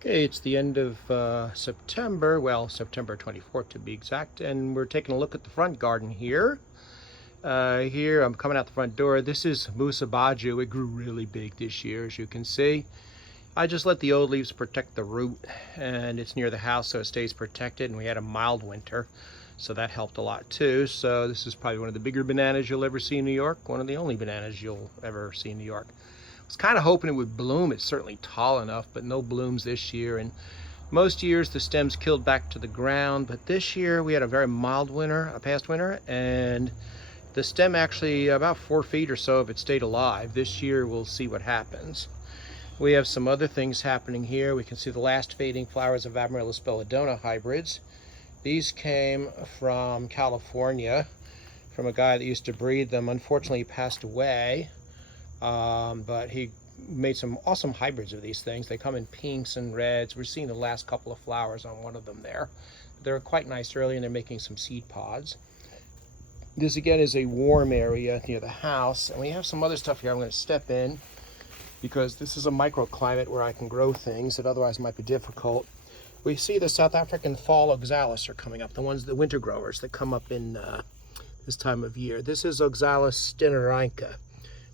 Okay, it's the end of September, well, September 24th to be exact, and we're taking a look at the front garden here. Here, I'm coming out the front door. This is Musabaju. It grew really big this year, as you can see. I just let the old leaves protect the root, and it's near the house, so it stays protected, and we had a mild winter, so that helped a lot too. So this is probably one of the bigger bananas you'll ever see in New York, one of the only bananas you'll ever see in New York. I was kind of hoping it would bloom. It's certainly tall enough, but no blooms this year. And most years the stems killed back to the ground, but this year we had a very mild winter, a past winter, and the stem actually about 4 feet or so if it stayed alive. This year we'll see what happens. We have some other things happening here. We can see the last fading flowers of Amaryllis belladonna hybrids. These came from California, from a guy that used to breed them. Unfortunately, he passed away, but he made some awesome hybrids of these things. They come in pinks and reds. We're seeing the last couple of flowers on one of them there. They're quite nice early, and they're making some seed pods. This again is a warm area near the house, and we have some other stuff here. I'm going to step in because this is a microclimate where I can grow things that otherwise might be difficult. We see the South African fall oxalis are coming up, the winter growers that come up in this time of year. This is Oxalis stenorrhynca,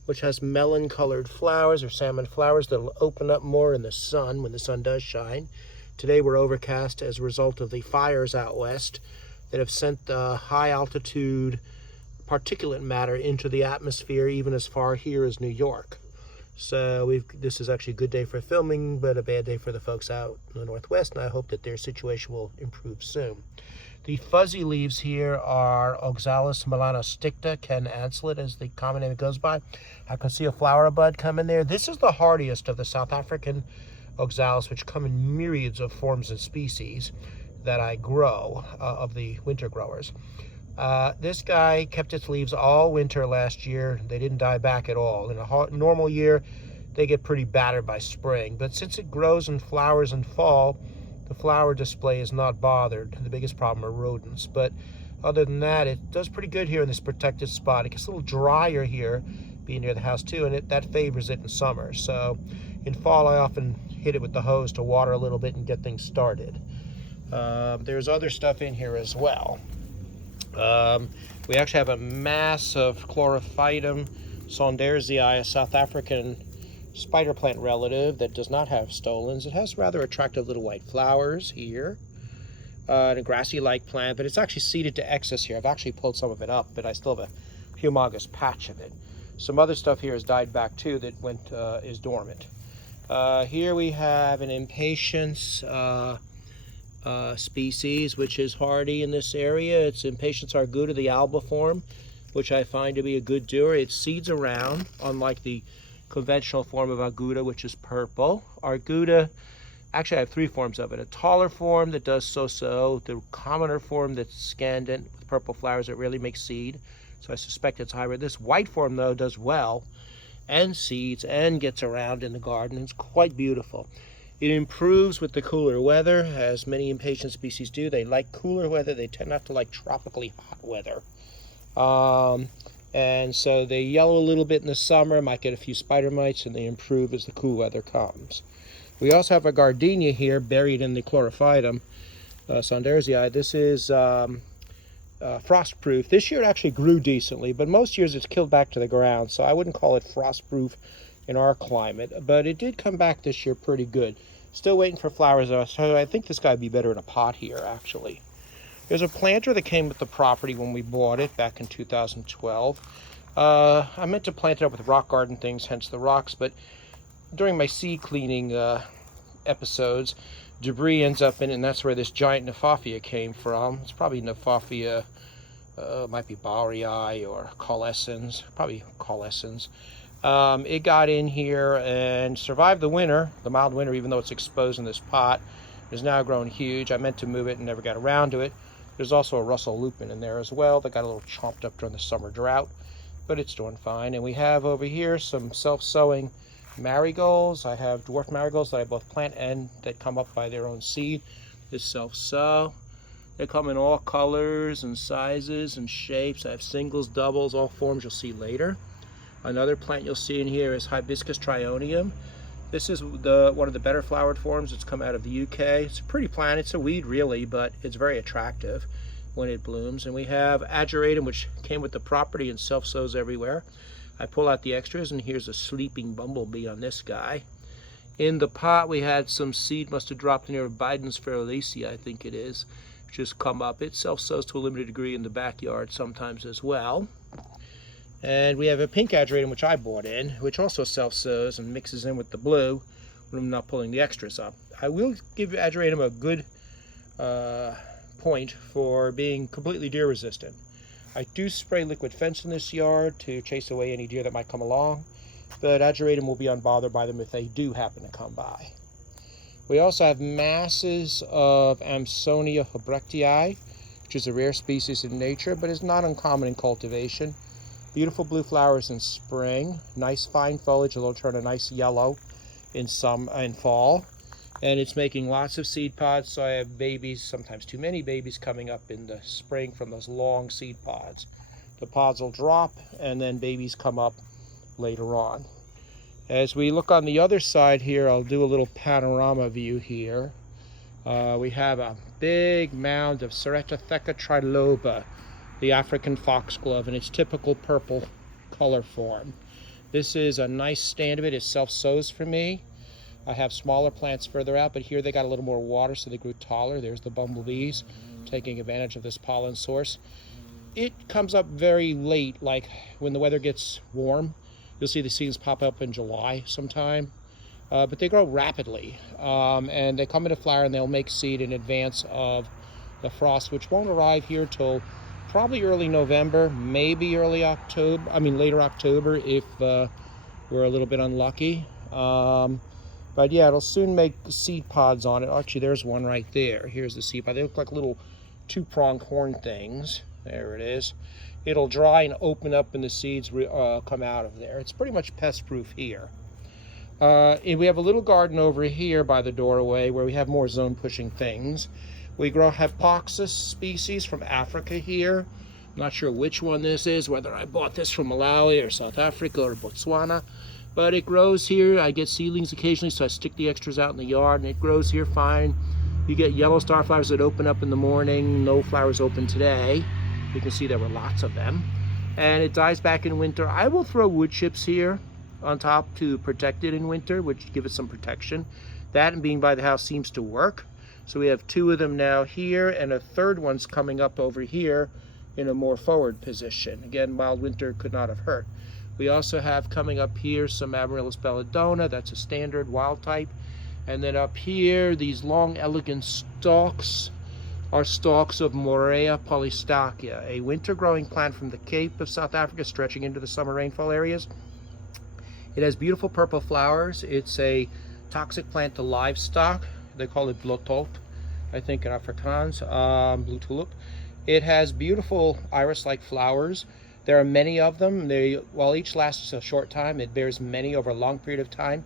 which has melon-colored flowers or salmon flowers that will open up more in the sun when the sun does shine. Today we're overcast as a result of the fires out west that have sent the high-altitude particulate matter into the atmosphere, even as far here as New York. So this is actually a good day for filming, but a bad day for the folks out in the Northwest, and I hope that their situation will improve soon. The fuzzy leaves here are Oxalis melanosticta, Ken Anslet, as the common name goes by. I can see a flower bud come in there. This is the hardiest of the South African Oxalis, which come in myriads of forms and species that I grow, of the winter growers. This guy kept its leaves all winter last year. They didn't die back at all. In a normal year, they get pretty battered by spring. But since it grows and flowers in fall, the flower display is not bothered. The biggest problem are rodents. But other than that, it does pretty good here in this protected spot. It gets a little drier here, being near the house too, and that favors it in summer. So in fall, I often hit it with the hose to water a little bit and get things started. There's other stuff in here as well. We actually have a mass of Chlorophytum saundersii, a South African spider plant relative that does not have stolons. It has rather attractive little white flowers here, and a grassy-like plant, but it's actually seeded to excess here. I've actually pulled some of it up, but I still have a humongous patch of it. Some other stuff here has died back too that is dormant. Here we have an impatiens species, which is hardy in this area. It's Impatiens arguta, the albiform, which I find to be a good doer. It seeds around, unlike the conventional form of arguta, which is purple. Arguta, actually I have 3 forms of it. A taller form that does so-so, the commoner form that's scandent with purple flowers that really makes seed, so I suspect it's hybrid. This white form, though, does well and seeds and gets around in the garden. It's quite beautiful. It improves with the cooler weather, as many impatient species do. They like cooler weather. They tend not to like tropically hot weather. And so they yellow a little bit in the summer, might get a few spider mites, and they improve as the cool weather comes. We also have a gardenia here buried in the Chlorophytum saundersii. This is frost-proof. This year it actually grew decently, but most years it's killed back to the ground, so I wouldn't call it frost-proof in our climate, but it did come back this year pretty good. Still waiting for flowers though, so I think this guy would be better in a pot here, actually. There's a planter that came with the property when we bought it back in 2012. I meant to plant it up with rock garden things, hence the rocks, but during my seed cleaning episodes, debris ends up in it, and that's where this giant Nephafia came from. It's probably Nephafia, might be Baurii or Caulescens, probably Caulescens. It got in here and survived the winter, the mild winter, even though it's exposed in this pot. It's now grown huge. I meant to move it and never got around to it. There's also a Russell lupin in there as well that got a little chomped up during the summer drought, but it's doing fine. And we have over here some self-sowing marigolds. I have dwarf marigolds that I both plant and that come up by their own seed. This self-sow. They come in all colors and sizes and shapes. I have singles, doubles, all forms you'll see later. Another plant you'll see in here is Hibiscus trionium. This is one of the better flowered forms. It's come out of the UK. It's a pretty plant. It's a weed really, but it's very attractive when it blooms. And we have ageratum, which came with the property and self-sows everywhere. I pull out the extras, and here's a sleeping bumblebee on this guy. In the pot, we had some seed, must have dropped in here, Biden's Ferrulacea, I think it is, which has come up. It self-sows to a limited degree in the backyard sometimes as well. And we have a pink ageratum, which I bought in, which also self-sows and mixes in with the blue when I'm not pulling the extras up. I will give ageratum a good point for being completely deer resistant. I do spray liquid fence in this yard to chase away any deer that might come along, but ageratum will be unbothered by them if they do happen to come by. We also have masses of Amsonia hubrechtii, which is a rare species in nature, but is not uncommon in cultivation. Beautiful blue flowers in spring, nice fine foliage, it'll turn a nice yellow in fall. And it's making lots of seed pods, so I have babies, sometimes too many babies, coming up in the spring from those long seed pods. The pods will drop, and then babies come up later on. As we look on the other side here, I'll do a little panorama view here. We have a big mound of Ceratotheca triloba, the African foxglove, in its typical purple color form. This is a nice stand of it. It self-sows for me. I have smaller plants further out, but here they got a little more water, so they grew taller. There's the bumblebees taking advantage of this pollen source. It comes up very late, like when the weather gets warm. You'll see the seeds pop up in July sometime, but they grow rapidly, and they come into flower and they'll make seed in advance of the frost, which won't arrive here till probably early November, maybe later October if we're a little bit unlucky. But yeah, it'll soon make seed pods on it. Actually, there's one right there. Here's the seed pod. They look like little two-pronged horn things. There it is. It'll dry and open up and the seeds come out of there. It's pretty much pest-proof here. And we have a little garden over here by the doorway where we have more zone-pushing things. We grow Hypoxus species from Africa here. I'm not sure which one this is, whether I bought this from Malawi or South Africa or Botswana. But it grows here. I get seedlings occasionally, so I stick the extras out in the yard, and it grows here fine. You get yellow star flowers that open up in the morning. No flowers open today. You can see there were lots of them. And it dies back in winter. I will throw wood chips here on top to protect it in winter, which give it some protection. That and being by the house seems to work. So we have two of them now here, and a third one's coming up over here in a more forward position. Again, mild winter could not have hurt. We also have coming up here some Amaryllis belladonna. That's a standard wild type. And then up here, these long, elegant stalks are stalks of Morea polystachya, a winter-growing plant from the Cape of South Africa, stretching into the summer rainfall areas. It has beautiful purple flowers. It's a toxic plant to livestock. They call it blotulp, I think in Afrikaans, blue tulip. It has beautiful iris-like flowers. There are many of them. While each lasts a short time, it bears many over a long period of time.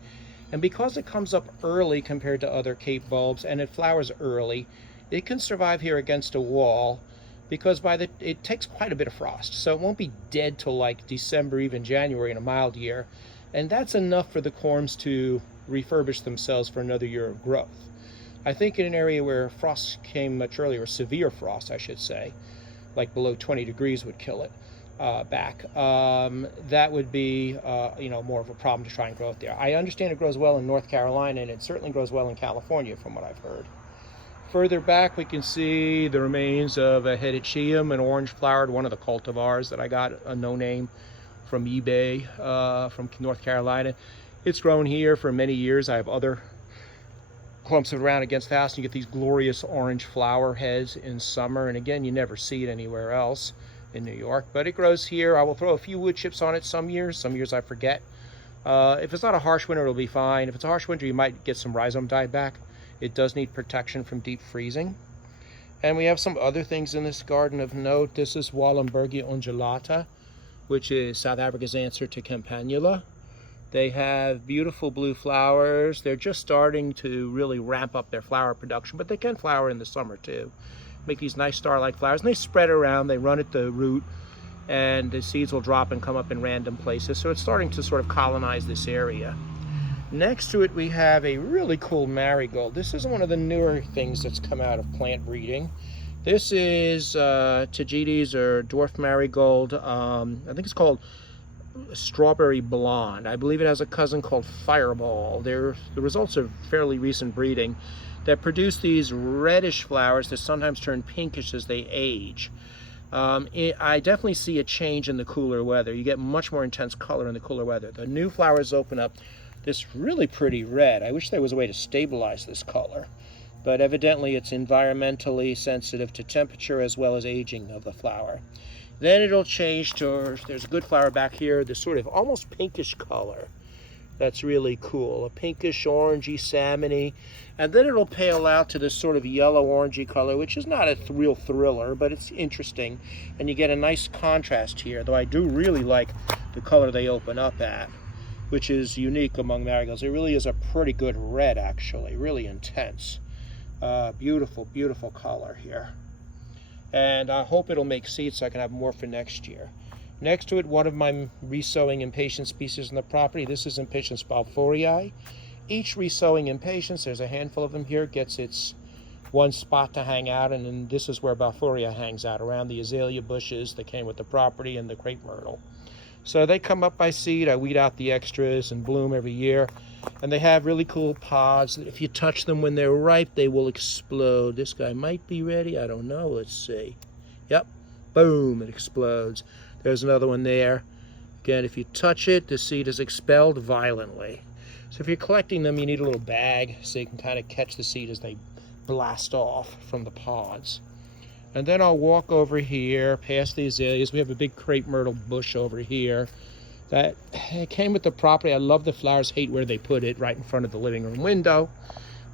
And because it comes up early compared to other Cape bulbs, and it flowers early, it can survive here against a wall because it takes quite a bit of frost. So it won't be dead till like December, even January in a mild year. And that's enough for the corms to refurbish themselves for another year of growth. I think in an area where frost came much earlier, severe frost, I should say, like below 20 degrees would kill it. That would be more of a problem to try and grow it there. I understand it grows well in North Carolina, and it certainly grows well in California from what I've heard. Further back we can see the remains of a hedychium, an orange flowered, one of the cultivars that I got a no name from eBay from North Carolina. It's grown here for many years. I have other clumps around against the house, and you get these glorious orange flower heads in summer, and again you never see it anywhere else in New York, but it grows here. I will throw a few wood chips on it some years I forget. If it's not a harsh winter, it'll be fine. If it's a harsh winter, you might get some rhizome dieback. It does need protection from deep freezing. And we have some other things in this garden of note. This is Wallenbergia undulata, which is South Africa's answer to campanula. They have beautiful blue flowers. They're just starting to really ramp up their flower production, but they can flower in the summer too. Make these nice star-like flowers, and they spread around. They run at the root, and the seeds will drop and come up in random places. So it's starting to sort of colonize this area. Next to it, we have a really cool marigold. This is one of the newer things that's come out of plant breeding. This is Tagetes or dwarf marigold. I think it's called strawberry blonde. I believe it has a cousin called fireball. The results of fairly recent breeding that produce these reddish flowers that sometimes turn pinkish as they age. I definitely see a change in the cooler weather. You get much more intense color in the cooler weather. The new flowers open up this really pretty red. I wish there was a way to stabilize this color, but evidently it's environmentally sensitive to temperature as well as aging of the flower. Then it'll change to, there's a good flower back here, this sort of almost pinkish color. That's really cool, a pinkish orangey salmony, and then it'll pale out to this sort of yellow orangey color, which is not a real thriller, but it's interesting, and you get a nice contrast here, though I do really like the color they open up at, which is unique among marigolds. It really is a pretty good red, actually, really intense. Beautiful, beautiful color here. And I hope it'll make seeds so I can have more for next year. Next to it, one of my resowing impatiens species on the property. This is Impatiens balfourii. Each resowing impatiens, there's a handful of them here, gets its one spot to hang out, and then this is where balfourii hangs out, around the azalea bushes that came with the property and the crepe myrtle. So they come up by seed. I weed out the extras and bloom every year. And they have really cool pods. If you touch them when they're ripe, they will explode. This guy might be ready. I don't know. Let's see. Yep. Boom. It explodes. There's another one there. Again, if you touch it, the seed is expelled violently. So if you're collecting them, you need a little bag so you can kind of catch the seed as they blast off from the pods. And then I'll walk over here past the azaleas. We have a big crepe myrtle bush over here that came with the property. I love the flowers, hate where they put it, right in front of the living room window.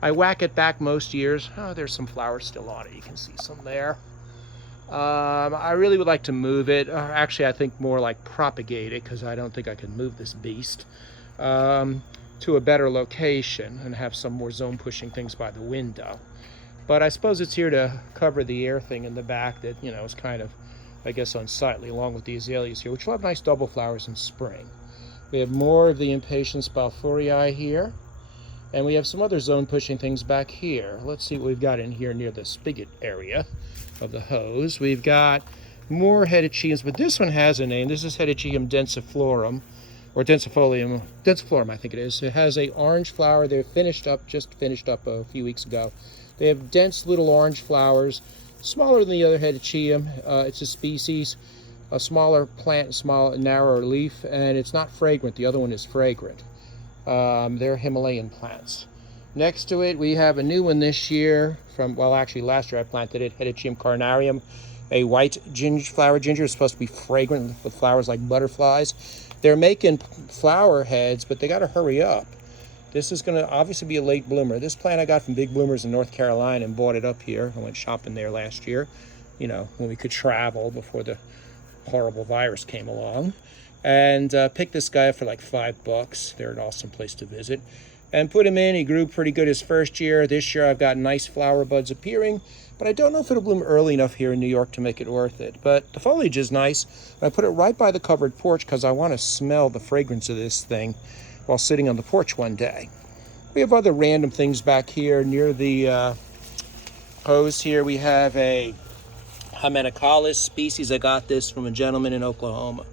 I whack it back most years. Oh, there's some flowers still on it. You can see some there. I really would like to move it. Actually, I think more like propagate it, because I don't think I can move this beast to a better location and have some more zone pushing things by the window. But I suppose it's here to cover the air thing in the back that, you know, is kind of, I guess, unsightly, along with the azaleas here, which will have nice double flowers in spring. We have more of the Impatiens balfourii here, and we have some other zone pushing things back here. Let's see what we've got in here near the spigot area of the hose. We've got more hedychiums, but this one has a name. This is Hedychium densiflorum, or densiflorum, I think it is. It has a orange flower. They're just finished up a few weeks ago. They have dense little orange flowers, smaller than the other hedychium. It's a species, a smaller plant, small, narrower leaf, and it's not fragrant. The other one is fragrant. They're Himalayan plants. Next to it, we have a new one this year from, well, actually last year I planted it, Hedychium carnarium, a white flower ginger. It's supposed to be fragrant with flowers like butterflies. They're making flower heads, but they got to hurry up. This is going to obviously be a late bloomer. This plant I got from Big Bloomers in North Carolina and bought it up here. I went shopping there last year, you know, when we could travel before the horrible virus came along. And picked this guy up for like $5. They're an awesome place to visit. And put him in. He grew pretty good his first year. This year I've got nice flower buds appearing, but I don't know if it'll bloom early enough here in New York to make it worth it. But the foliage is nice. I put it right by the covered porch because I want to smell the fragrance of this thing while sitting on the porch one day. We have other random things back here near the hose here. We have a Hymenicalis species. I got this from a gentleman in Oklahoma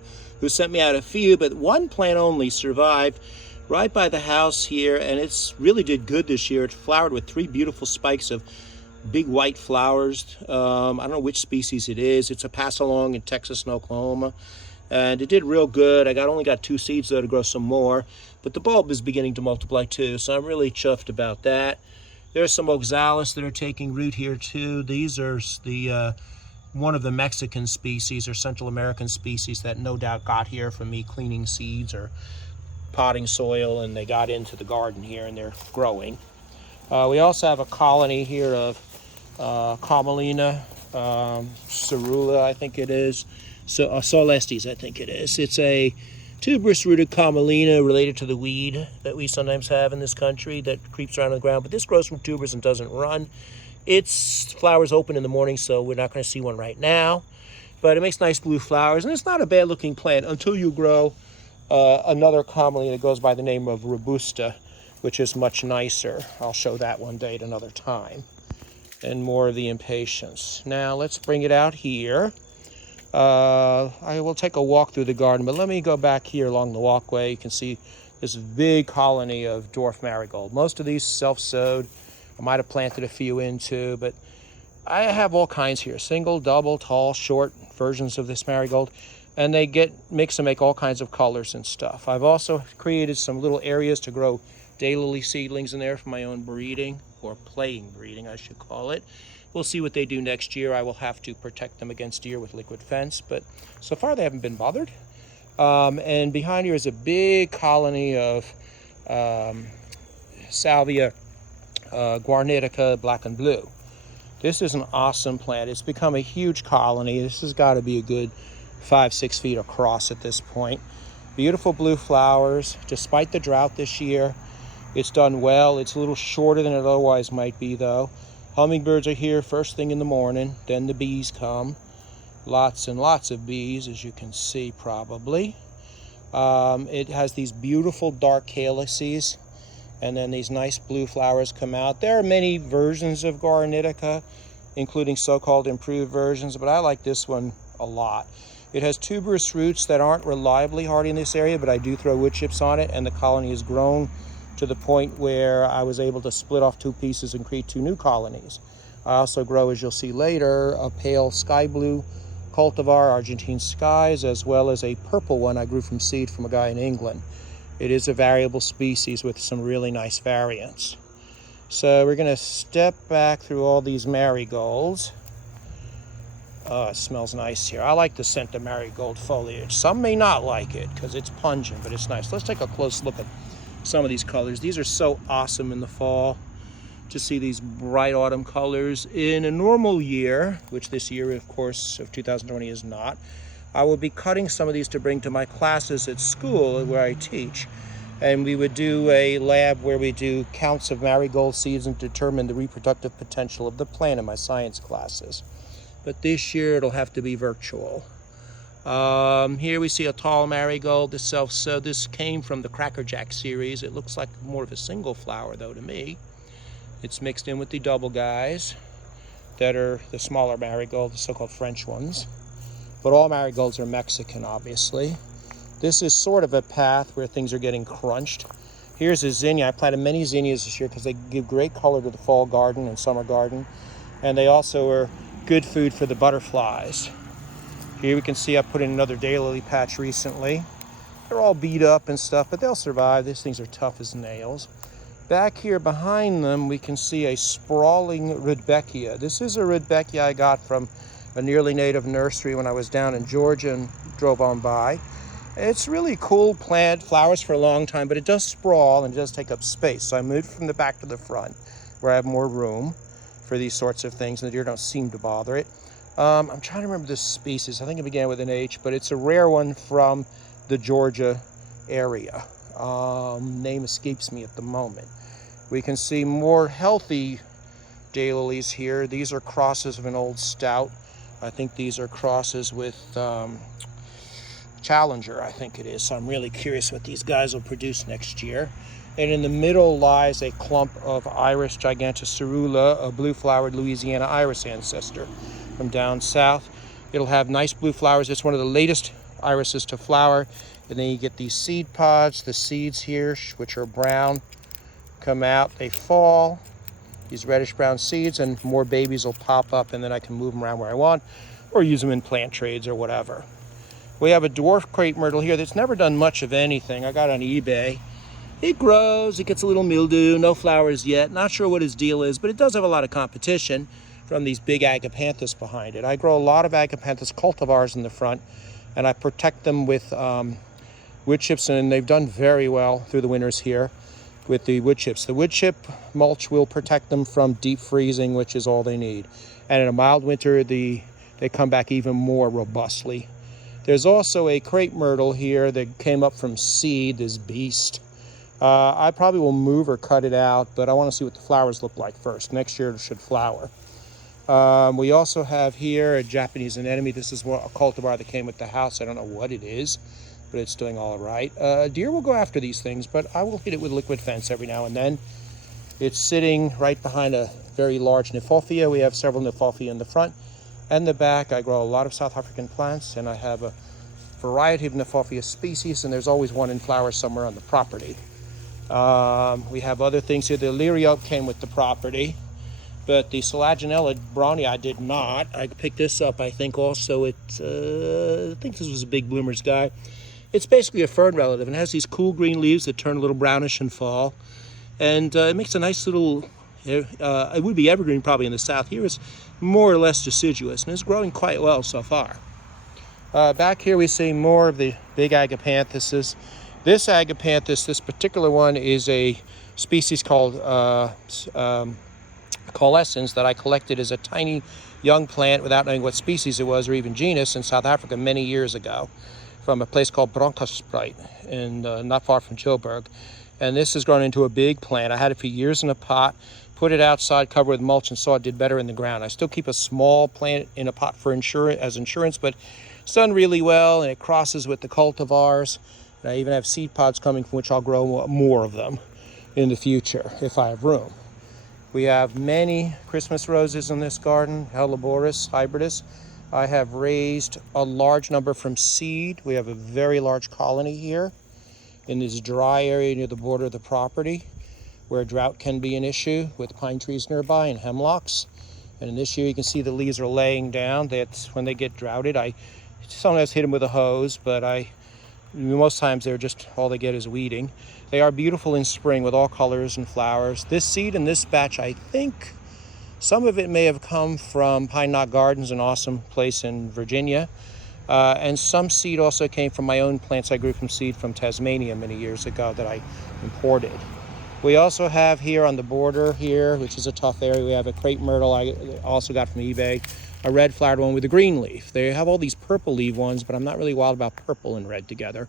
who sent me out a few, but one plant only survived right by the house here, and it's really did good this year. It flowered with 3 beautiful spikes of big white flowers. I don't know which species it is. It's a pass-along in Texas and Oklahoma. And it did real good. I only got 2 seeds though to grow some more, but the bulb is beginning to multiply too, so I'm really chuffed about that. There's some oxalis that are taking root here too. These are the one of the Mexican species or Central American species that no doubt got here from me cleaning seeds or potting soil, and they got into the garden here and they're growing. We also have a colony here of Camelina cerula, I think it is. Solestes, I think it is. It's a tuberous-rooted camelina related to the weed that we sometimes have in this country that creeps around on the ground. But this grows from tubers and doesn't run. Its flowers open in the morning, so we're not going to see one right now. But it makes nice blue flowers, and it's not a bad-looking plant until you grow another camelina that goes by the name of robusta. which is much nicer. I'll show that one day at another time. And more of the impatiens. Now let's bring it out here. I will take a walk through the garden, but let me go back here along the walkway. You can see this big colony of dwarf marigold. Most of these self-sowed. I might have planted a few in too, but I have all kinds here. Single, double, tall, short versions of this marigold. And they mix and make all kinds of colors and stuff. I've also created some little areas to grow daylily seedlings in there for my own breeding, or playing breeding, I should call it. We'll see what they do next year. I will have to protect them against deer with liquid fence, but so far they haven't been bothered. And behind here is a big colony of Salvia guarnetica black and blue. This is an awesome plant. It's become a huge colony. This has got to be a good 5-6 feet across at this point. Beautiful blue flowers. Despite the drought this year, it's done well. It's a little shorter than it otherwise might be, though. Hummingbirds are here first thing in the morning. Then the bees come. Lots and lots of bees, as you can see probably. It has these beautiful dark calyces, and then these nice blue flowers come out. There are many versions of Guarnetica, including so-called improved versions, but I like this one a lot. It has tuberous roots that aren't reliably hardy in this area, but I do throw wood chips on it, and the colony has grown to the point where I was able to split off 2 pieces and create 2 new colonies. I also grow, as you'll see later, a pale sky blue cultivar, Argentine Skies, as well as a purple one I grew from seed from a guy in England. It is a variable species with some really nice variants. So we're going to step back through all these marigolds. Oh, it smells nice here. I like the scent of marigold foliage. Some may not like it because it's pungent, but it's nice. Let's take a close look at some of these colors. These are so awesome in the fall to see these bright autumn colors. In a normal year, which this year, of course, of 2020 is not, I will be cutting some of these to bring to my classes at school where I teach. And we would do a lab where we do counts of marigold seeds and determine the reproductive potential of the plant in my science classes. But this year it'll have to be virtual. Here we see a tall marigold, this came from the Cracker Jack series. It looks like more of a single flower though to me. It's mixed in with the double guys that are the smaller marigold, the so-called French ones. But all marigolds are Mexican, obviously. This is sort of a path where things are getting crunched. Here's a zinnia. I planted many zinnias this year because they give great color to the fall garden and summer garden. And they also are good food for the butterflies. Here we can see I put in another daylily patch recently. They're all beat up and stuff, but they'll survive. These things are tough as nails. Back here behind them, we can see a sprawling Rudbeckia. This is a Rudbeckia I got from a nearly native nursery when I was down in Georgia and drove on by. It's really cool plant, flowers for a long time, but it does sprawl and it does take up space. So I moved from the back to the front where I have more room for these sorts of things, and the deer don't seem to bother it. I'm trying to remember this species. I think it began with an H, but it's a rare one from the Georgia area. Name escapes me at the moment. We can see more healthy daylilies here. These are crosses of an old stout. I think these are crosses with Challenger, I think it is. So I'm really curious what these guys will produce next year. And in the middle lies a clump of Iris giganticerula, a blue-flowered Louisiana iris ancestor from down south. It'll have nice blue flowers. It's one of the latest irises to flower. And then you get these seed pods, the seeds here, which are brown, come out, they fall, these reddish-brown seeds, and more babies will pop up, and then I can move them around where I want, or use them in plant trades or whatever. We have a dwarf crepe myrtle here that's never done much of anything. I got it on eBay. It grows, it gets a little mildew, no flowers yet. Not sure what his deal is, but it does have a lot of competition from these big agapanthus behind it. I grow a lot of agapanthus cultivars in the front, and I protect them with wood chips, and they've done very well through the winters here with the wood chips. The wood chip mulch will protect them from deep freezing, which is all they need. And in a mild winter, they come back even more robustly. There's also a crepe myrtle here that came up from seed, this beast. I probably will move or cut it out, but I want to see what the flowers look like first. Next year it should flower. We also have here a Japanese anemone. This is a cultivar that came with the house. I don't know what it is. but it's doing all right. Deer will go after these things, but I will hit it with liquid fence every now and then. It's sitting right behind a very large Niphophia. We have several Niphophia in the front and the back. I grow a lot of South African plants, and I have a variety of Niphophia species, and there's always one in flower somewhere on the property. We have other things here. The Lirio came with the property, but the Selaginella brawny I did not. I picked this up, I think, also. I think this was a big bloomer's guy. It's basically a fern relative, and it has these cool green leaves that turn a little brownish in fall. And it makes a nice little, it would be evergreen probably in the south. Here it's more or less deciduous, and it's growing quite well so far. Back here we see more of the big agapanthuses. This agapanthus, this particular one, is a species called Coalescens that I collected as a tiny young plant without knowing what species it was or even genus in South Africa many years ago from a place called Bronkhorstspruit in not far from Joburg. And this has grown into a big plant. I had it for years in a pot, put it outside, covered with mulch, and saw it did better in the ground. I still keep a small plant in a pot for insurance, but it's done really well, and it crosses with the cultivars. And I even have seed pods coming from which I'll grow more of them in the future if I have room. We have many Christmas roses in this garden, Helleborus hybridus. I have raised a large number from seed. We have a very large colony here in this dry area near the border of the property where drought can be an issue with pine trees nearby and hemlocks. And in this year you can see the leaves are laying down. That's when they get droughted. I sometimes hit them with a hose, but most times they're just, all they get is weeding. They are beautiful in spring with all colors and flowers. This seed in this batch, I think some of it may have come from Pine Knot Gardens, an awesome place in Virginia. And some seed also came from my own plants I grew from seed from Tasmania many years ago that I imported. We also have here on the border here, which is a tough area, we have a crepe myrtle I also got from eBay, a red flowered one with a green leaf. They have all these purple leaf ones, but I'm not really wild about purple and red together.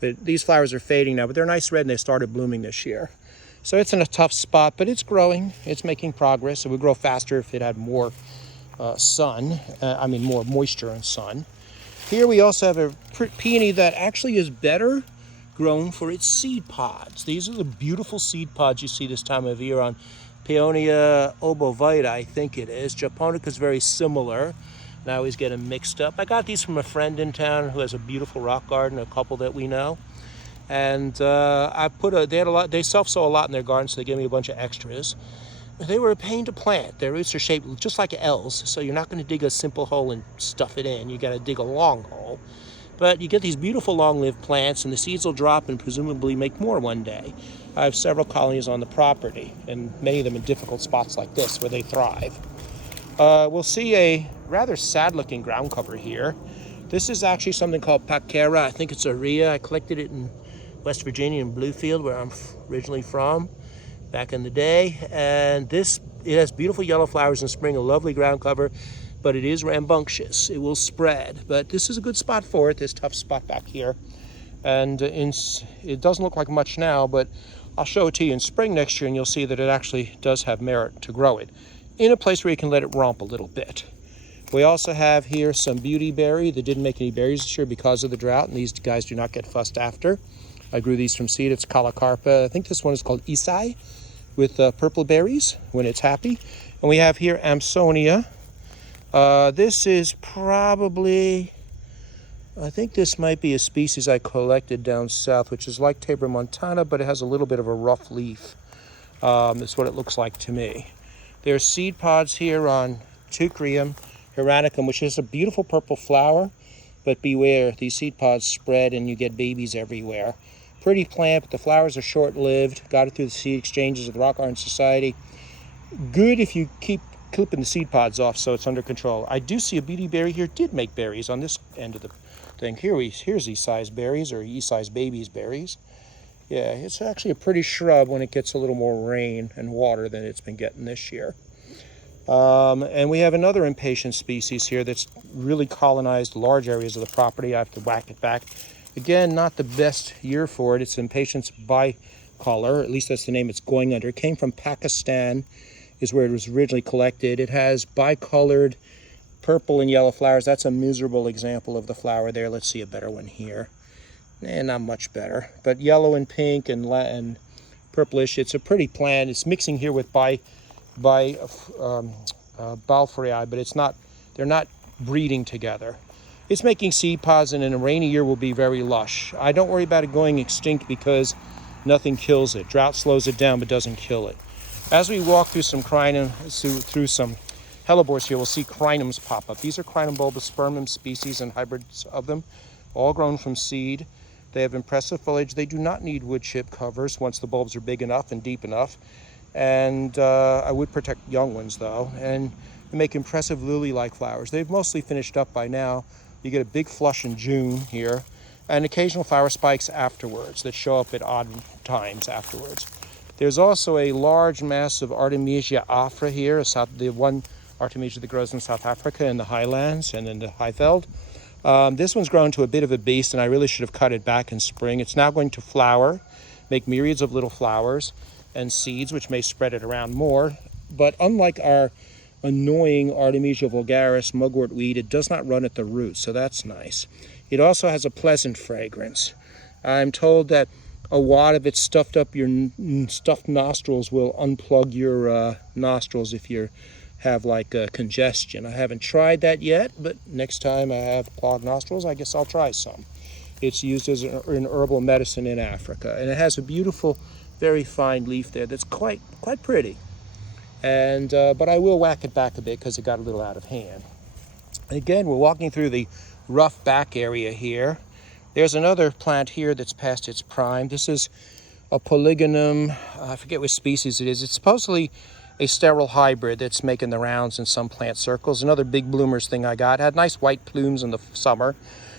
But these flowers are fading now, but they're nice red and they started blooming this year. So it's in a tough spot, but it's growing. It's making progress. It would grow faster if it had more more moisture and sun. Here we also have a peony that actually is better grown for its seed pods. These are the beautiful seed pods you see this time of year on Peonia obovita, I think it is. Japonica is very similar. And I always get them mixed up. I got these from a friend in town who has a beautiful rock garden, a couple that we know. And they self-sow a lot in their garden, so they gave me a bunch of extras. They were a pain to plant. Their roots are shaped just like L's, so you're not going to dig a simple hole and stuff it in. You got to dig a long hole. But you get these beautiful long-lived plants, and the seeds will drop and presumably make more one day. I have several colonies on the property, and many of them in difficult spots like this where they thrive. We'll see a rather sad-looking ground cover here. This is actually something called Paquera. I think it's a rhea. I collected it in West Virginia in Bluefield, where I'm originally from, back in the day. And it has beautiful yellow flowers in spring, a lovely ground cover, but it is rambunctious. It will spread, but this is a good spot for it, this tough spot back here. And it doesn't look like much now, but I'll show it to you in spring next year, and you'll see that it actually does have merit to grow it in a place where you can let it romp a little bit. We also have here some beauty berry that didn't make any berries this year because of the drought, and these guys do not get fussed after. I grew these from seed. It's Calacarpa. I think this one is called Isai with purple berries when it's happy. And we have here Amsonia. This is probably, I think this might be a species I collected down south, which is like Tabor montana, but it has a little bit of a rough leaf. That's what it looks like to me. There are seed pods here on Teucrium heranicum, which is a beautiful purple flower, but beware, these seed pods spread and you get babies everywhere. Pretty plant, but the flowers are short-lived. Got it through the seed exchanges of the Rock Garden Society. Good if you keep clipping the seed pods off so it's under control. I do see a beauty berry here. Did make berries on this end of the thing. Here's Esai's berries, or Esai's baby's berries. Yeah, it's actually a pretty shrub when it gets a little more rain and water than it's been getting this year. And we have another impatient species here that's really colonized large areas of the property. I have to whack it back. Again, not the best year for it. It's Impatiens bicolor, at least that's the name it's going under. It came from Pakistan, is where it was originally collected. It has bicolored purple and yellow flowers. That's a miserable example of the flower there. Let's see a better one here. not much better, but yellow and pink and purplish. It's a pretty plant. It's mixing here with balfouri, but it's not. They're not breeding together. It's making seed pods, and in a rainy year will be very lush. I don't worry about it going extinct because nothing kills it. Drought slows it down but doesn't kill it. As we walk through some through some hellebores here, we'll see crinums pop up. These are Crinum bulbospermum species and hybrids of them, all grown from seed. They have impressive foliage. They do not need wood chip covers once the bulbs are big enough and deep enough. And I would protect young ones though. And they make impressive lily-like flowers. They've mostly finished up by now. You get a big flush in June here, and occasional flower spikes afterwards that show up at odd times afterwards. There's also a large mass of Artemisia afra here, the one Artemisia that grows in South Africa in the highlands and in the Highveld. This one's grown to a bit of a beast, and I really should have cut it back in spring. It's now going to flower, make myriads of little flowers and seeds, which may spread it around more. But unlike our annoying Artemisia vulgaris mugwort weed, it does not run at the root, so that's nice. It also has a pleasant fragrance. I'm told that a wad of it stuffed up your stuffed nostrils will unplug your nostrils if you have like congestion. I haven't tried that yet, but next time I have clogged nostrils, I guess I'll try some. It's used as an herbal medicine in Africa, and it has a beautiful, very fine leaf there that's quite pretty. And but I will whack it back a bit because it got a little out of hand. Again, we're walking through the rough back area here. There's another plant here that's past its prime. This is a polygonum. I forget which species it is. It's supposedly a sterile hybrid that's making the rounds in some plant circles. Another big bloomers thing I got. Had nice white plumes in the summer.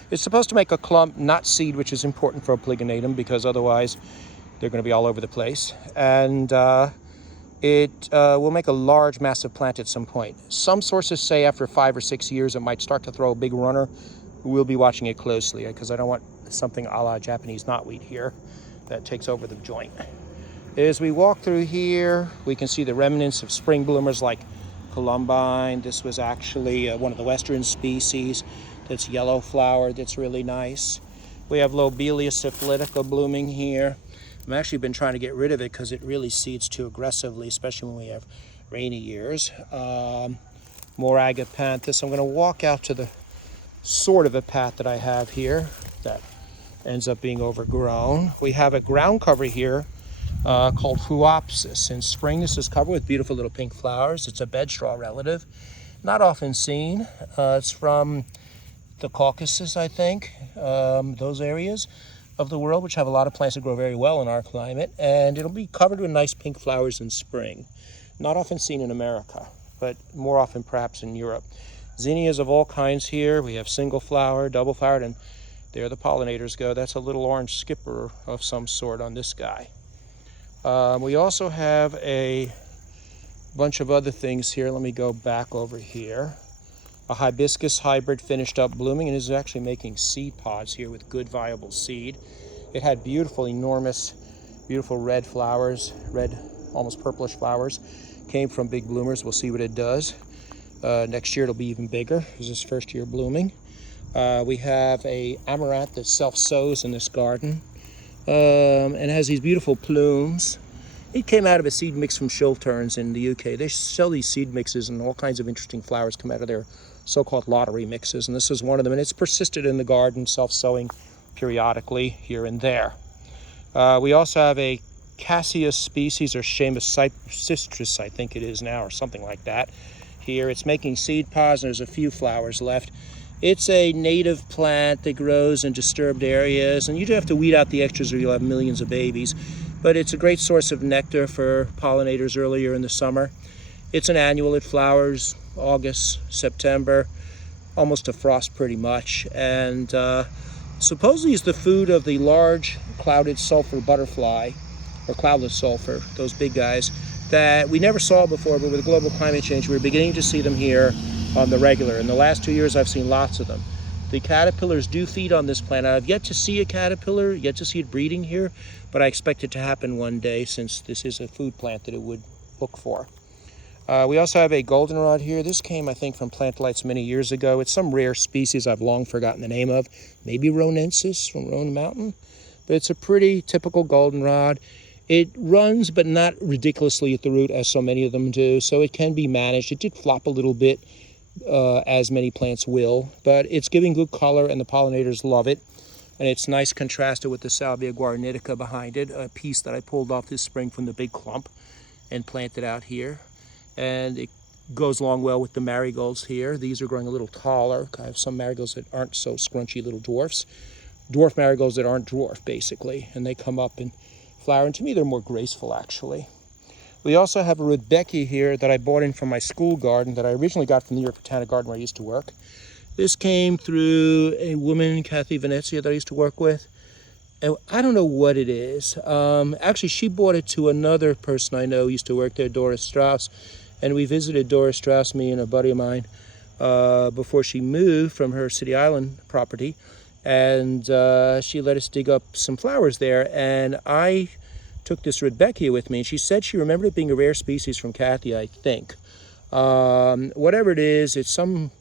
It's supposed to make a clump, not seed, which is important for a polygonatum because otherwise they're going to be all over the place. And it will make a large, massive plant at some point. Some sources say after 5 or 6 years it might start to throw a big runner. We'll be watching it closely because I don't want something a la Japanese knotweed here that takes over the joint. As we walk through here, we can see the remnants of spring bloomers like columbine. This was actually one of the western species that's yellow flowered, that's really nice. We have Lobelia syphilitica blooming here. I've actually been trying to get rid of it because it really seeds too aggressively, especially when we have rainy years. More agapanthus. I'm going to walk out to the sort of a path that I have here that ends up being overgrown. We have a ground cover here called Phuopsis. In spring, this is covered with beautiful little pink flowers. It's a bedstraw relative, not often seen. It's from the Caucasus, I think, those areas of the world, which have a lot of plants that grow very well in our climate, and it'll be covered with nice pink flowers in spring. Not often seen in America, but more often perhaps in Europe. Zinnias of all kinds here. We have single flower, double flowered, and there the pollinators go. That's a little orange skipper of some sort on this guy. We also have a bunch of other things here. Let me go back over here. A hibiscus hybrid finished up blooming and is actually making seed pods here with good viable seed. It had beautiful, enormous, beautiful red flowers, red, almost purplish flowers. Came from big bloomers. We'll see what it does. Next year it'll be even bigger. This is first year blooming. We have a amaranth that self-sows in this garden and has these beautiful plumes. It came out of a seed mix from Shilterns in the UK. They sell these seed mixes and all kinds of interesting flowers come out of their so-called lottery mixes, and this is one of them, and it's persisted in the garden, self-sowing periodically here and there. We also have a Cassia species, or Seamus cistris, I think it is now, or something like that. Here it's making seed pods, and there's a few flowers left. It's a native plant that grows in disturbed areas, and you do have to weed out the extras or you'll have millions of babies. But it's a great source of nectar for pollinators earlier in the summer. It's an annual. It flowers August, September, almost to frost pretty much. And supposedly is the food of the large clouded sulfur butterfly, or cloudless sulfur, those big guys, that we never saw before, but with global climate change, we're beginning to see them here on the regular. In the last 2 years, I've seen lots of them. The caterpillars do feed on this plant. I've yet to see a caterpillar, yet to see it breeding here, but I expect it to happen one day since this is a food plant that it would look for. We also have a goldenrod here. This came, I think, from Plantalites many years ago. It's some rare species I've long forgotten the name of. Maybe Ronensis from Roan Mountain. But it's a pretty typical goldenrod. It runs, but not ridiculously at the root, as so many of them do. So it can be managed. It did flop a little bit, as many plants will. But it's giving good color, and the pollinators love it. And it's nice contrasted with the Salvia guarnitica behind it, a piece that I pulled off this spring from the big clump and planted out here. And it goes along well with the marigolds here. These are growing a little taller. I have some marigolds that aren't so scrunchy little dwarfs. Dwarf marigolds that aren't dwarf, basically. And they come up and flower. And to me, they're more graceful, actually. We also have a rudbeckia here that I bought in from my school garden that I originally got from the New York Botanic Garden where I used to work. This came through a woman, Kathy Venezia, that I used to work with. And I don't know what it is. Actually, she bought it to another person I know who used to work there, Doris Strauss. And we visited Doris Strauss, me and a buddy of mine, before she moved from her City Island property. And she let us dig up some flowers there. And I took this rudbeckia with me. And she said she remembered it being a rare species from Kathy, I think. Whatever it is, it's some...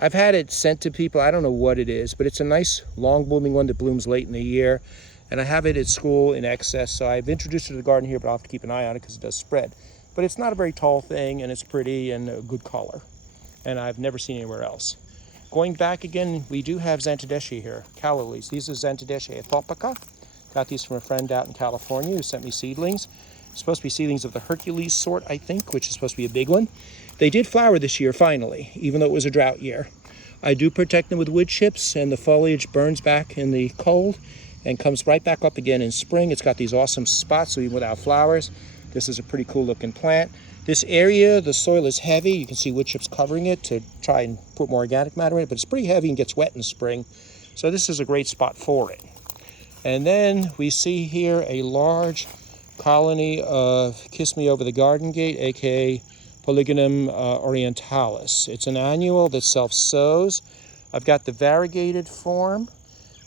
I've had it sent to people. I don't know what it is, but it's a nice long blooming one that blooms late in the year. And I have it at school in excess. So I've introduced it to the garden here, but I'll have to keep an eye on it because it does spread. But it's not a very tall thing, and it's pretty and a good color. And I've never seen anywhere else. Going back again, we do have Xanthodeschia here, calla lilies. These are Xanthodeschia ethiopica. Got these from a friend out in California who sent me seedlings. Supposed to be seedlings of the Hercules sort, I think, which is supposed to be a big one. They did flower this year, finally, even though it was a drought year. I do protect them with wood chips, and the foliage burns back in the cold and comes right back up again in spring. It's got these awesome spots, so even without flowers, this is a pretty cool looking plant. This area, the soil is heavy. You can see wood chips covering it to try and put more organic matter in it, but it's pretty heavy and gets wet in spring. So this is a great spot for it. And then we see here a large colony of Kiss Me Over the Garden Gate, aka Polygonum orientalis. It's an annual that self-sows. I've got the variegated form.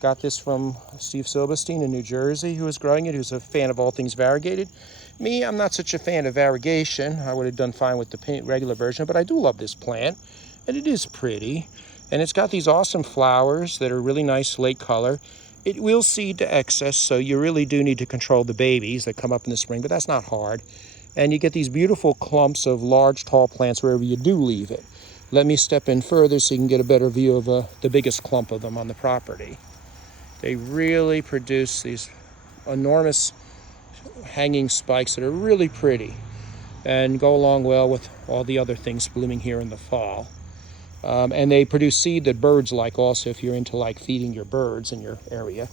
Got this from Steve Silberstein in New Jersey, who is growing it, who's a fan of all things variegated. Me, I'm not such a fan of variegation. I would have done fine with the regular version, but I do love this plant, and it is pretty. And it's got these awesome flowers that are really nice late color. It will seed to excess, so you really do need to control the babies that come up in the spring, but that's not hard. And you get these beautiful clumps of large, tall plants wherever you do leave it. Let me step in further so you can get a better view of the biggest clump of them on the property. They really produce these enormous hanging spikes that are really pretty and go along well with all the other things blooming here in the fall. And they produce seed that birds like also if you're into like feeding your birds in your area.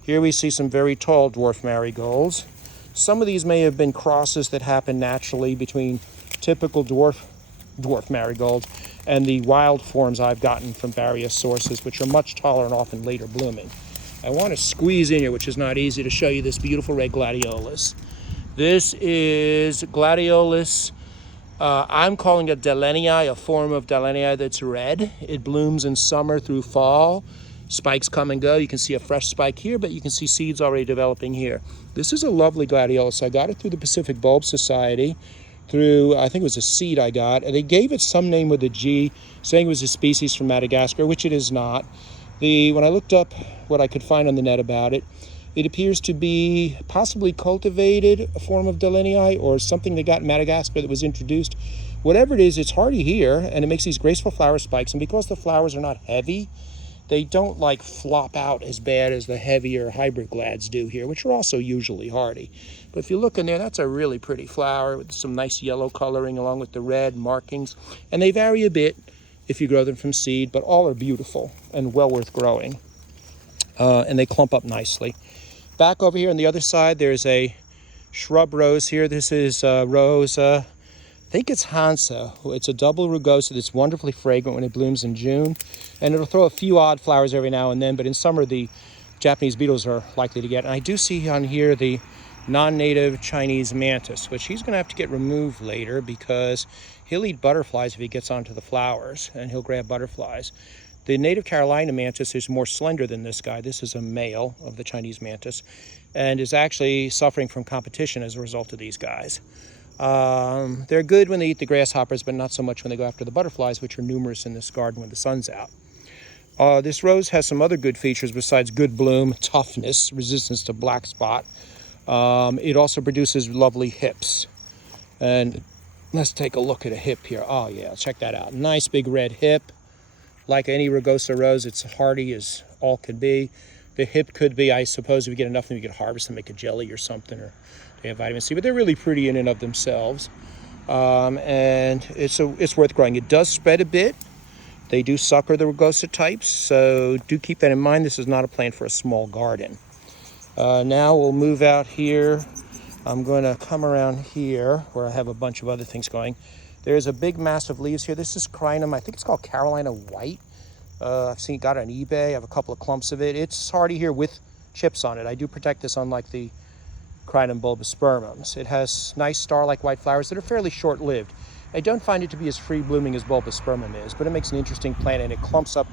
Here we see some very tall dwarf marigolds. Some of these may have been crosses that happen naturally between typical dwarf marigolds and the wild forms I've gotten from various sources, which are much taller and often later blooming. I want to squeeze in here, which is not easy, to show you this beautiful red gladiolus. This is gladiolus. I'm calling it Delenii, a form of Delenii that's red. It blooms in summer through fall. Spikes come and go. You can see a fresh spike here, but you can see seeds already developing here. This is a lovely gladiolus. I got it through the Pacific Bulb Society, through, I think it was a seed I got. And they gave it some name with a G, saying it was a species from Madagascar, which it is not. When I looked up what I could find on the net about it, it appears to be possibly cultivated, a form of Delenii, or something they got in Madagascar that was introduced. Whatever it is, it's hardy here, and it makes these graceful flower spikes. And because the flowers are not heavy, they don't like flop out as bad as the heavier hybrid glads do here, which are also usually hardy. But if you look in there, that's a really pretty flower with some nice yellow coloring along with the red markings. And they vary a bit if you grow them from seed, but all are beautiful and well worth growing. And they clump up nicely. Back over here on the other side, there's a shrub rose here. This is rose, I think it's Hansa. It's a double rugosa that's wonderfully fragrant when it blooms in June. And it'll throw a few odd flowers every now and then, but in summer the Japanese beetles are likely to get. And I do see on here the non-native Chinese mantis, which he's going to have to get removed later because he'll eat butterflies if he gets onto the flowers, and he'll grab butterflies. The native Carolina mantis is more slender than this guy. This is a male of the Chinese mantis and is actually suffering from competition as a result of these guys. They're good when they eat the grasshoppers, but not so much when they go after the butterflies, which are numerous in this garden when the sun's out. This rose has some other good features besides good bloom, toughness, resistance to black spot. It also produces lovely hips. And let's take a look at a hip here. Oh yeah, check that out. Nice big red hip. Like any rugosa rose, it's hardy as all could be. The hip could be, I suppose, if we get enough of them, we could harvest and make a jelly or something, or they have vitamin C, but they're really pretty in and of themselves. And it's worth growing. It does spread a bit. They do sucker the rugosa types, so do keep that in mind. This is not a plant for a small garden. Now we'll move out here. I'm going to come around here where I have a bunch of other things going. There's a big mass of leaves here. This is crinum. I think it's called Carolina White. I've seen it got it on eBay. I have a couple of clumps of it. It's hardy here with chips on it. I do protect this, unlike the Crinum bulbospermums. It has nice star-like white flowers that are fairly short-lived. I don't find it to be as free-blooming as bulbospermum is, but it makes an interesting plant, and it clumps up,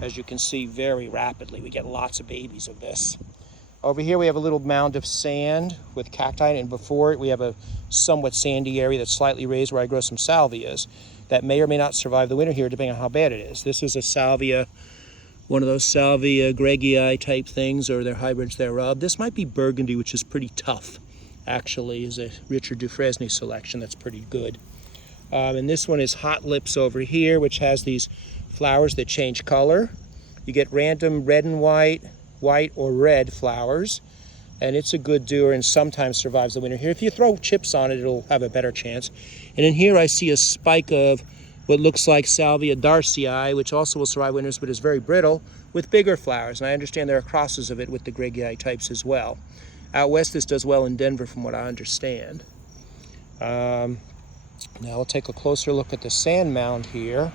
as you can see, very rapidly. We get lots of babies of this. Over here we have a little mound of sand with cacti, and before it we have a somewhat sandy area that's slightly raised where I grow some salvias that may or may not survive the winter here, depending on how bad it is. This is a salvia, one of those Salvia gregii type things, or their hybrids thereof. This might be burgundy, which is pretty tough, actually. Is a Richard Dufresne selection that's pretty good. And this one is Hot Lips over here, which has these flowers that change color. You get random red and white or red flowers, and it's a good doer and sometimes survives the winter here. If you throw chips on it, it'll have a better chance. And in here I see a spike of what looks like Salvia darcii, which also will survive winters but is very brittle, with bigger flowers. And I understand there are crosses of it with the gregii types as well. Out west this does well in Denver from what I understand. Now we'll take a closer look at the sand mound here,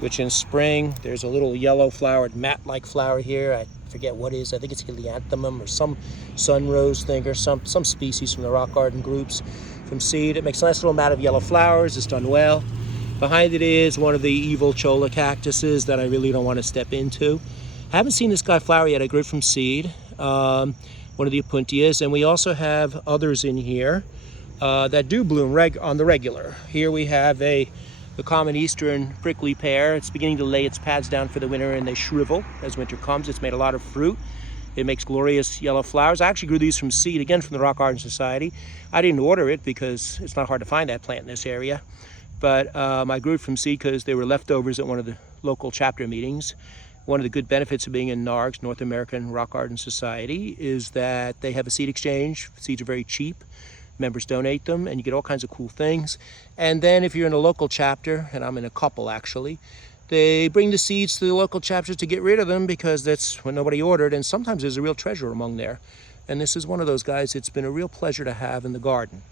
which in spring there's a little yellow flowered mat-like flower here. I forget what it is. I think it's helianthemum or some sunrose thing, or some species from the rock garden groups from seed. It makes a nice little mat of yellow flowers. It's done well. Behind it is one of the evil cholla cactuses that I really don't want to step into. I haven't seen this guy flower yet. I grew it from seed, one of the opuntias, and we also have others in here that do bloom on the regular. Here we have the common eastern prickly pear. It's beginning to lay its pads down for the winter, and they shrivel as winter comes. It's made a lot of fruit. It makes glorious yellow flowers. I actually grew these from seed, again from the Rock Garden Society. I didn't order it because it's not hard to find that plant in this area. But I grew it from seed because they were leftovers at one of the local chapter meetings. One of the good benefits of being in NARGS, North American Rock Garden Society, is that they have a seed exchange. Seeds are very cheap. Members donate them, and you get all kinds of cool things. And then if you're in a local chapter, and I'm in a couple actually, they bring the seeds to the local chapters to get rid of them because that's what nobody ordered, and sometimes there's a real treasure among there. And this is one of those guys it's been a real pleasure to have in the garden.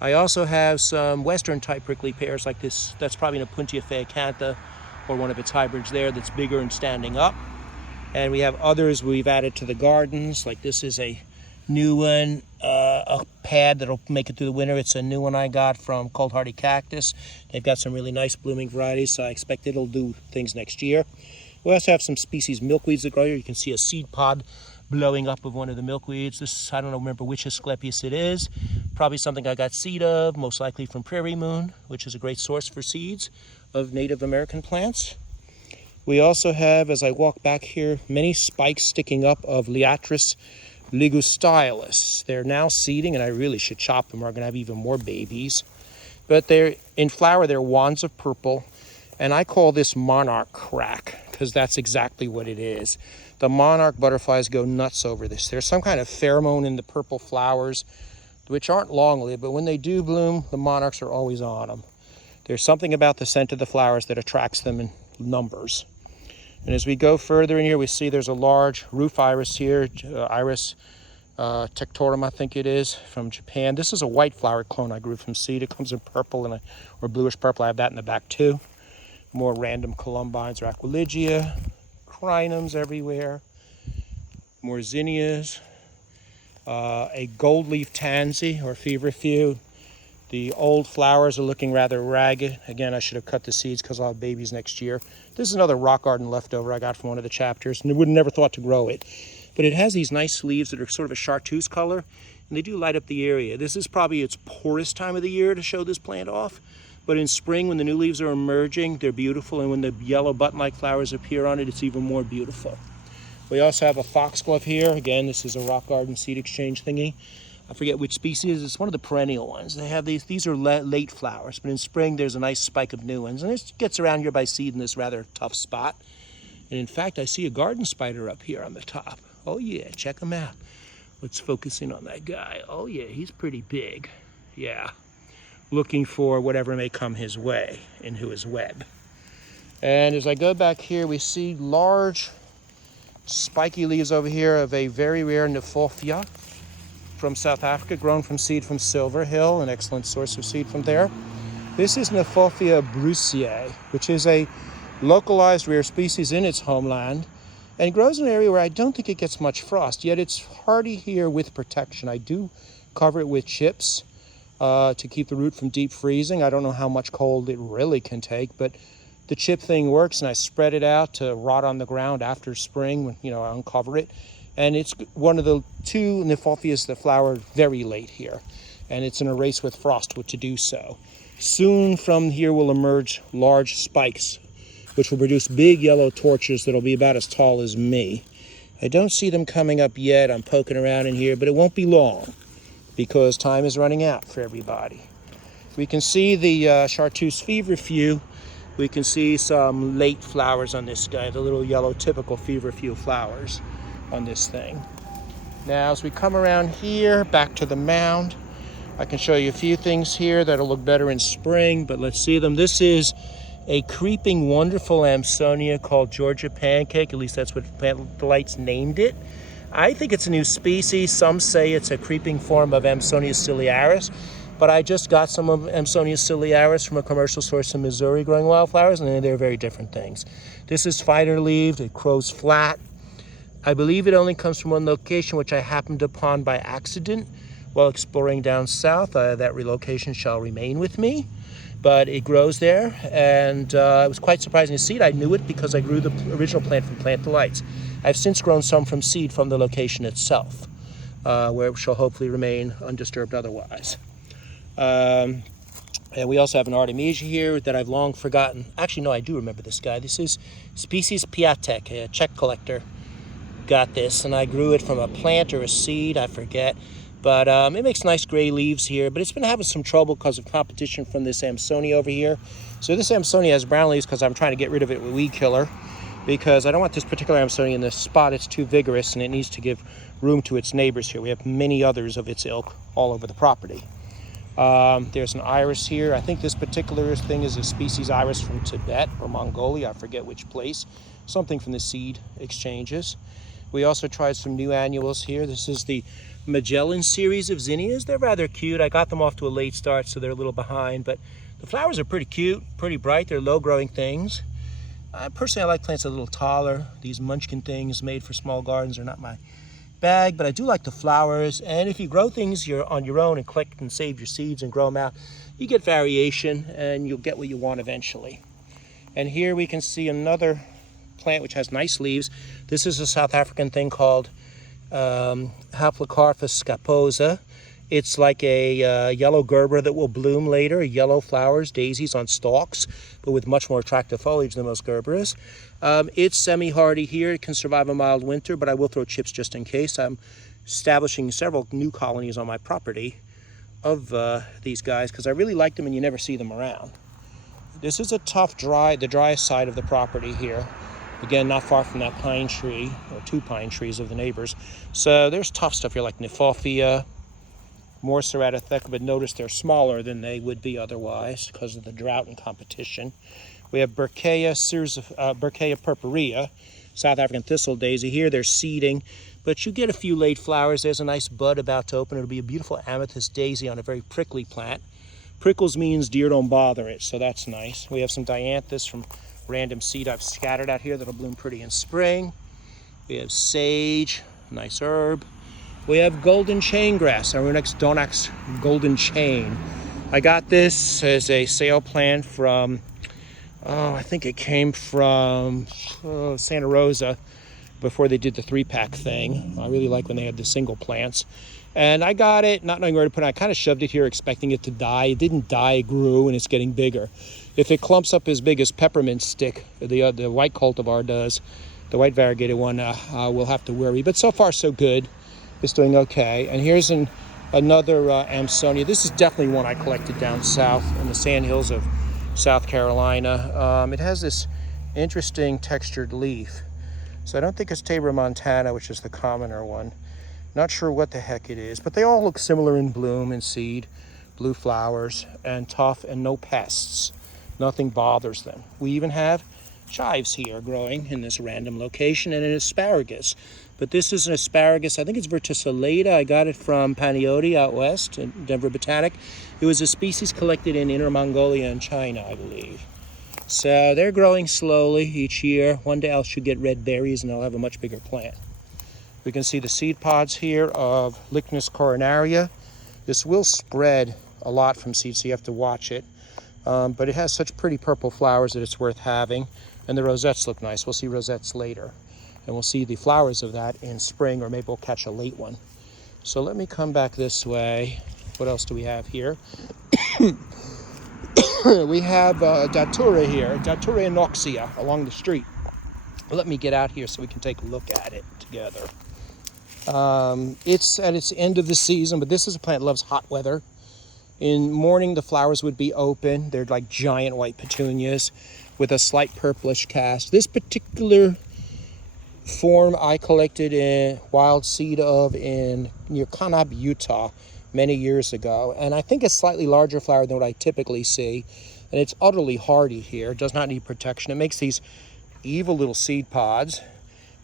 I also have some western type prickly pears like this. That's probably an Opuntia phaeacantha or one of its hybrids there that's bigger and standing up. And we have others we've added to the gardens, like this is a new one, a pad that'll make it through the winter. It's a new one I got from Cold Hardy Cactus. They've got some really nice blooming varieties, so I expect it'll do things next year. We also have some species milkweeds that grow here. You can see a seed pod blowing up of one of the milkweeds. This, I don't remember which Asclepias it is. Probably something I got seed of, most likely from Prairie Moon, which is a great source for seeds of Native American plants. We also have, as I walk back here, many spikes sticking up of Liatris ligustylus. They're now seeding, and I really should chop them. We're going to have even more babies. But they're in flower, they're wands of purple, and I call this monarch crack because that's exactly what it is. The monarch butterflies go nuts over this. There's some kind of pheromone in the purple flowers, which aren't long-lived, but when they do bloom, the monarchs are always on them. There's something about the scent of the flowers that attracts them in numbers. And as we go further in here, we see there's a large roof iris here, Iris tectorum, I think it is, from Japan. This is a white flowered clone I grew from seed. It comes in purple and or bluish purple. I have that in the back too. More random columbines or aquilegia, crinums everywhere, more zinnias, a gold leaf tansy or feverfew. The old flowers are looking rather ragged. Again, I should have cut the seeds because I'll have babies next year. This is another rock garden leftover I got from one of the chapters, and I would have never thought to grow it. But it has these nice leaves that are sort of a chartreuse color, and they do light up the area. This is probably its poorest time of the year to show this plant off, but in spring when the new leaves are emerging, they're beautiful, and when the yellow button-like flowers appear on it, it's even more beautiful. We also have a foxglove here. Again, this is a rock garden seed exchange thingy. I forget which species. It's one of the perennial ones. They have these are late flowers, but in spring there's a nice spike of new ones, and it gets around here by seed in this rather tough spot. And in fact, I see a garden spider up here on the top. Oh yeah, check him out. Let's focus in on that guy. Oh yeah, he's pretty big. Yeah, looking for whatever may come his way into his web. And as I go back here, we see large spiky leaves over here of a very rare Nefophia from South Africa, grown from seed from Silver Hill, an excellent source of seed from there. This is Nefophia brucei, which is a localized rare species in its homeland, and grows in an area where I don't think it gets much frost, yet it's hardy here with protection. I do cover it with chips to keep the root from deep freezing. I don't know how much cold it really can take, but the chip thing works, and I spread it out to rot on the ground after spring when, I uncover it. And it's one of the two Nephophias that flower very late here. And it's in a race with frost to do so. Soon from here will emerge large spikes, which will produce big yellow torches that'll be about as tall as me. I don't see them coming up yet. I'm poking around in here, but it won't be long because time is running out for everybody. We can see the chartreuse feverfew. We can see some late flowers on this guy, the little yellow typical feverfew flowers on this thing. Now as we come around here back to the mound, I can show you a few things here that'll look better in spring, but let's see them. This is a creeping wonderful Amsonia called Georgia pancake. At least that's what Plant Delights named it. I think it's a new species. Some say it's a creeping form of Amsonia ciliaris, but I just got some of Amsonia ciliaris from a commercial source in Missouri growing wildflowers, and they're very different things. This is fighter-leaved. It grows flat. I believe it only comes from one location, which I happened upon by accident while exploring down south. That relocation shall remain with me, but it grows there, and it was quite surprising to see it. I knew it because I grew the original plant from Plant Delights. I've since grown some from seed from the location itself, where it shall hopefully remain undisturbed otherwise. And we also have an Artemisia here that I've long forgotten. Actually, no, I do remember this guy. This is species Piatek, a Czech collector. Got this, and I grew it from a plant or a seed, I forget, but it makes nice gray leaves here, but it's been having some trouble because of competition from this Amsonia over here. So this Amsonia has brown leaves because I'm trying to get rid of it with weed killer, because I don't want this particular Amsonia in this spot. It's too vigorous and it needs to give room to its neighbors here. We have many others of its ilk all over the property. There's an iris here. I think this particular thing is a species iris from Tibet or Mongolia, I forget which place, something from the seed exchanges. We also tried some new annuals here. This is the Magellan series of zinnias. They're rather cute. I got them off to a late start, so they're a little behind, but the flowers are pretty cute, pretty bright. They're low-growing things. Personally, I like plants a little taller. These munchkin things made for small gardens are not my bag, but I do like the flowers. And if you grow things on your own and collect and save your seeds and grow them out, you get variation and you'll get what you want eventually. And here we can see another plant which has nice leaves. This is a South African thing called Haplocarpus scaposa. It's like a yellow Gerber that will bloom later, yellow flowers, daisies on stalks, but with much more attractive foliage than most Gerberas. It's semi-hardy here. It can survive a mild winter, but I will throw chips just in case. I'm establishing several new colonies on my property of these guys because I really like them and you never see them around. This is a tough, the driest side of the property here. Again, not far from that pine tree, or two pine trees of the neighbors. So there's tough stuff here like Nefophia, more Ceratotheca, but notice they're smaller than they would be otherwise because of the drought and competition. We have Berkea purpurea, South African thistle daisy. Here they're seeding, but you get a few late flowers. There's a nice bud about to open. It'll be a beautiful amethyst daisy on a very prickly plant. Prickles means deer don't bother it, so that's nice. We have some dianthus from random seed I've scattered out here that'll bloom pretty in spring. We have sage, nice herb. We have golden chain grass, Arunex donax golden chain. I got this as a sale plant from, I think it came from Santa Rosa before they did the 3-pack thing. I really like when they had the single plants. And I got it, not knowing where to put it. I kind of shoved it here expecting it to die. It didn't die, it grew, and it's getting bigger. If it clumps up as big as peppermint stick, the white cultivar does, the white variegated one, we'll have to worry. But so far, so good. It's doing okay. And here's another Amsonia. This is definitely one I collected down south in the sandhills of South Carolina. It has this interesting textured leaf. So I don't think it's Tabor montana, which is the commoner one. Not sure what the heck it is, but they all look similar in bloom and seed, blue flowers, and tough and no pests. Nothing bothers them. We even have chives here growing in this random location, and an asparagus. But this is an asparagus, I think it's verticillata. I got it from Panioti out west in Denver Botanic. It was a species collected in Inner Mongolia and China, I believe. So they're growing slowly each year. One day I should get red berries and I'll have a much bigger plant. We can see the seed pods here of Lychnis coronaria. This will spread a lot from seed, so you have to watch it. But it has such pretty purple flowers that it's worth having. And the rosettes look nice. We'll see rosettes later. And we'll see the flowers of that in spring, or maybe we'll catch a late one. So let me come back this way. What else do we have here? We have Datura here, Datura inoxia along the street. Let me get out here so we can take a look at it together. It's at its end of the season, but this is a plant that loves hot weather. In morning, the flowers would be open. They're like giant white petunias with a slight purplish cast. This particular form I collected a wild seed of near Kanab, Utah, many years ago. And I think it's slightly larger flower than what I typically see. And it's utterly hardy here. It does not need protection. It makes these evil little seed pods,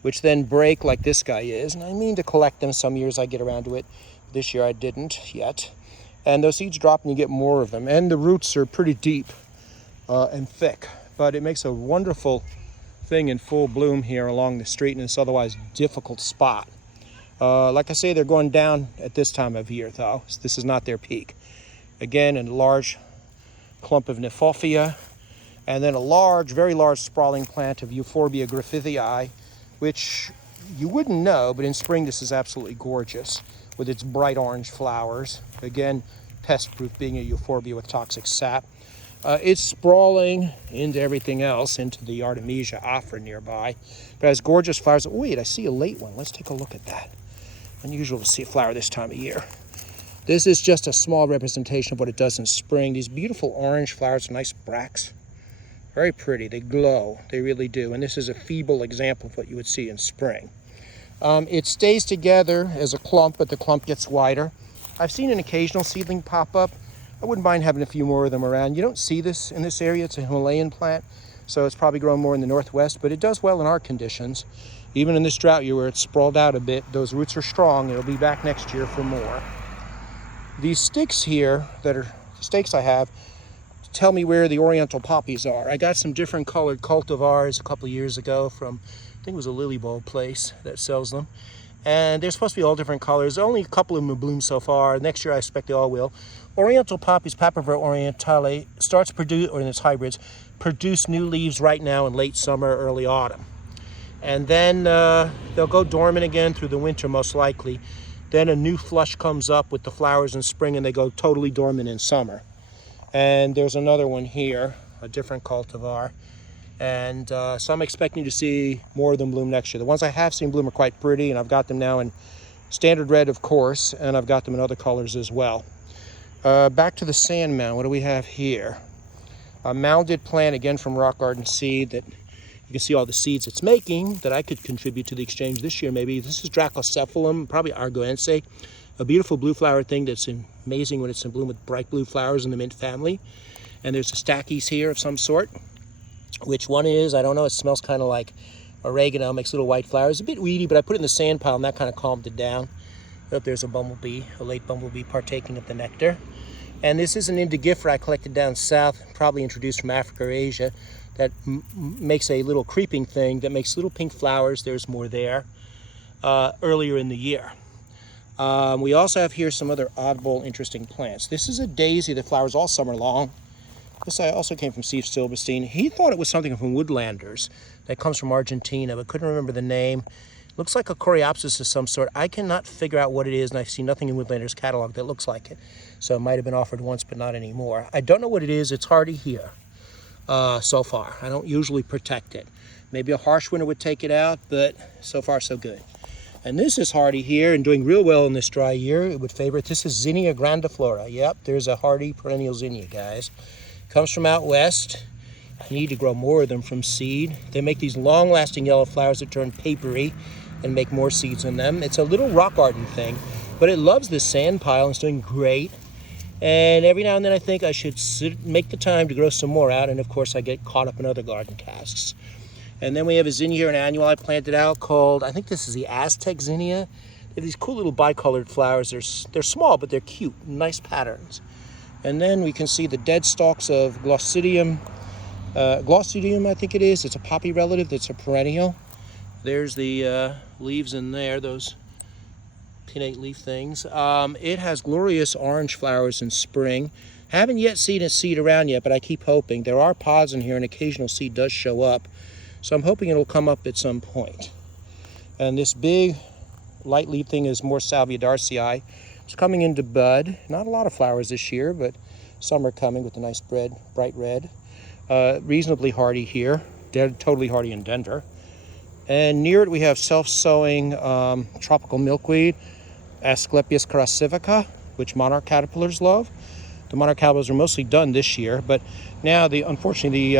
which then break like this guy is. And I mean to collect them some years I get around to it. This year I didn't yet. And those seeds drop and you get more of them. And the roots are pretty deep and thick. But it makes a wonderful thing in full bloom here along the street in this otherwise difficult spot. Like I say, they're going down at this time of year though. This is not their peak. Again, a large clump of Kniphofia. And then a large, very large sprawling plant of Euphorbia griffithii, which you wouldn't know, but in spring this is absolutely gorgeous with its bright orange flowers. Again, pest-proof, being a euphorbia with toxic sap. It's sprawling into everything else, into the Artemisia afra nearby. But it has gorgeous flowers. Oh, wait, I see a late one. Let's take a look at that. Unusual to see a flower this time of year. This is just a small representation of what it does in spring. These beautiful orange flowers, nice bracts. Very pretty. They glow. They really do. And this is a feeble example of what you would see in spring. It stays together as a clump, but the clump gets wider. I've seen an occasional seedling pop up. I wouldn't mind having a few more of them around. You don't see this in this area. It's a Himalayan plant, so it's probably grown more in the northwest, but it does well in our conditions. Even in this drought year where it's sprawled out a bit, those roots are strong. It'll be back next year for more. These sticks here, that are the stakes I have, tell me where the oriental poppies are. I got some different colored cultivars a couple of years ago from, I think it was a lily bulb place that sells them. And they're supposed to be all different colors. Only a couple of them have bloomed so far. Next year I expect they all will. Oriental poppies, Papaver orientale, starts produce, or in its hybrids, produce new leaves right now in late summer, early autumn. And then they'll go dormant again through the winter most likely. Then a new flush comes up with the flowers in spring and they go totally dormant in summer. And there's another one here, a different cultivar. And so I'm expecting to see more of them bloom next year. The ones I have seen bloom are quite pretty, and I've got them now in standard red, of course, and I've got them in other colors as well. Back to the sand mound. What do we have here? A mounded plant, again from Rock Garden Seed, that you can see all the seeds it's making that I could contribute to the exchange this year maybe. This is Dracocephalum, probably Argoense, a beautiful blue flower thing that's amazing when it's in bloom with bright blue flowers in the mint family. And there's a Stachys here of some sort. Which one is, I don't know. It smells kind of like oregano, makes little white flowers. A bit weedy, but I put it in the sand pile and that kind of calmed it down. Oh, there's a bumblebee, a late bumblebee partaking of the nectar. And this is an indigifera I collected down south, probably introduced from Africa or Asia, that makes a little creeping thing that makes little pink flowers. There's more there earlier in the year. We also have here some other oddball, interesting plants. This is a daisy that flowers all summer long. This also came from Steve Silberstein. He thought it was something from Woodlanders that comes from Argentina, but couldn't remember the name. Looks like a coreopsis of some sort. I cannot figure out what it is, and I see nothing in Woodlander's catalog that looks like it. So it might have been offered once, but not anymore. I don't know what it is. It's hardy here so far. I don't usually protect it. Maybe a harsh winter would take it out, but so far so good. And this is hardy here and doing real well in this dry year. It would favor it. This is Zinnia grandiflora. Yep, there's a hardy perennial zinnia, guys. Comes from out west. I need to grow more of them from seed. They make these long-lasting yellow flowers that turn papery and make more seeds in them. It's a little rock garden thing, but it loves this sand pile and it's doing great. And every now and then I think I should make the time to grow some more out, and of course I get caught up in other garden tasks. And then we have a zinnia here, an annual I planted out called, I think this is the Aztec zinnia. They have these cool little bicolored flowers. They're small, but they're cute, nice patterns. And then we can see the dead stalks of Glossidium. Glossidium, I think it is. It's a poppy relative that's a perennial. There's the leaves in there, those pinnate leaf things. It has glorious orange flowers in spring. Haven't yet seen a seed around yet, but I keep hoping. There are pods in here, and occasional seed does show up. So I'm hoping it'll come up at some point. And this big light leaf thing is more Salvia darcii. It's coming into bud. Not a lot of flowers this year, but some are coming with a nice bright red. Reasonably hardy here. They're totally hardy in Denver. And near it we have self-sowing tropical milkweed, Asclepias crassivica, which monarch caterpillars love. The monarch caterpillars are mostly done this year, but now unfortunately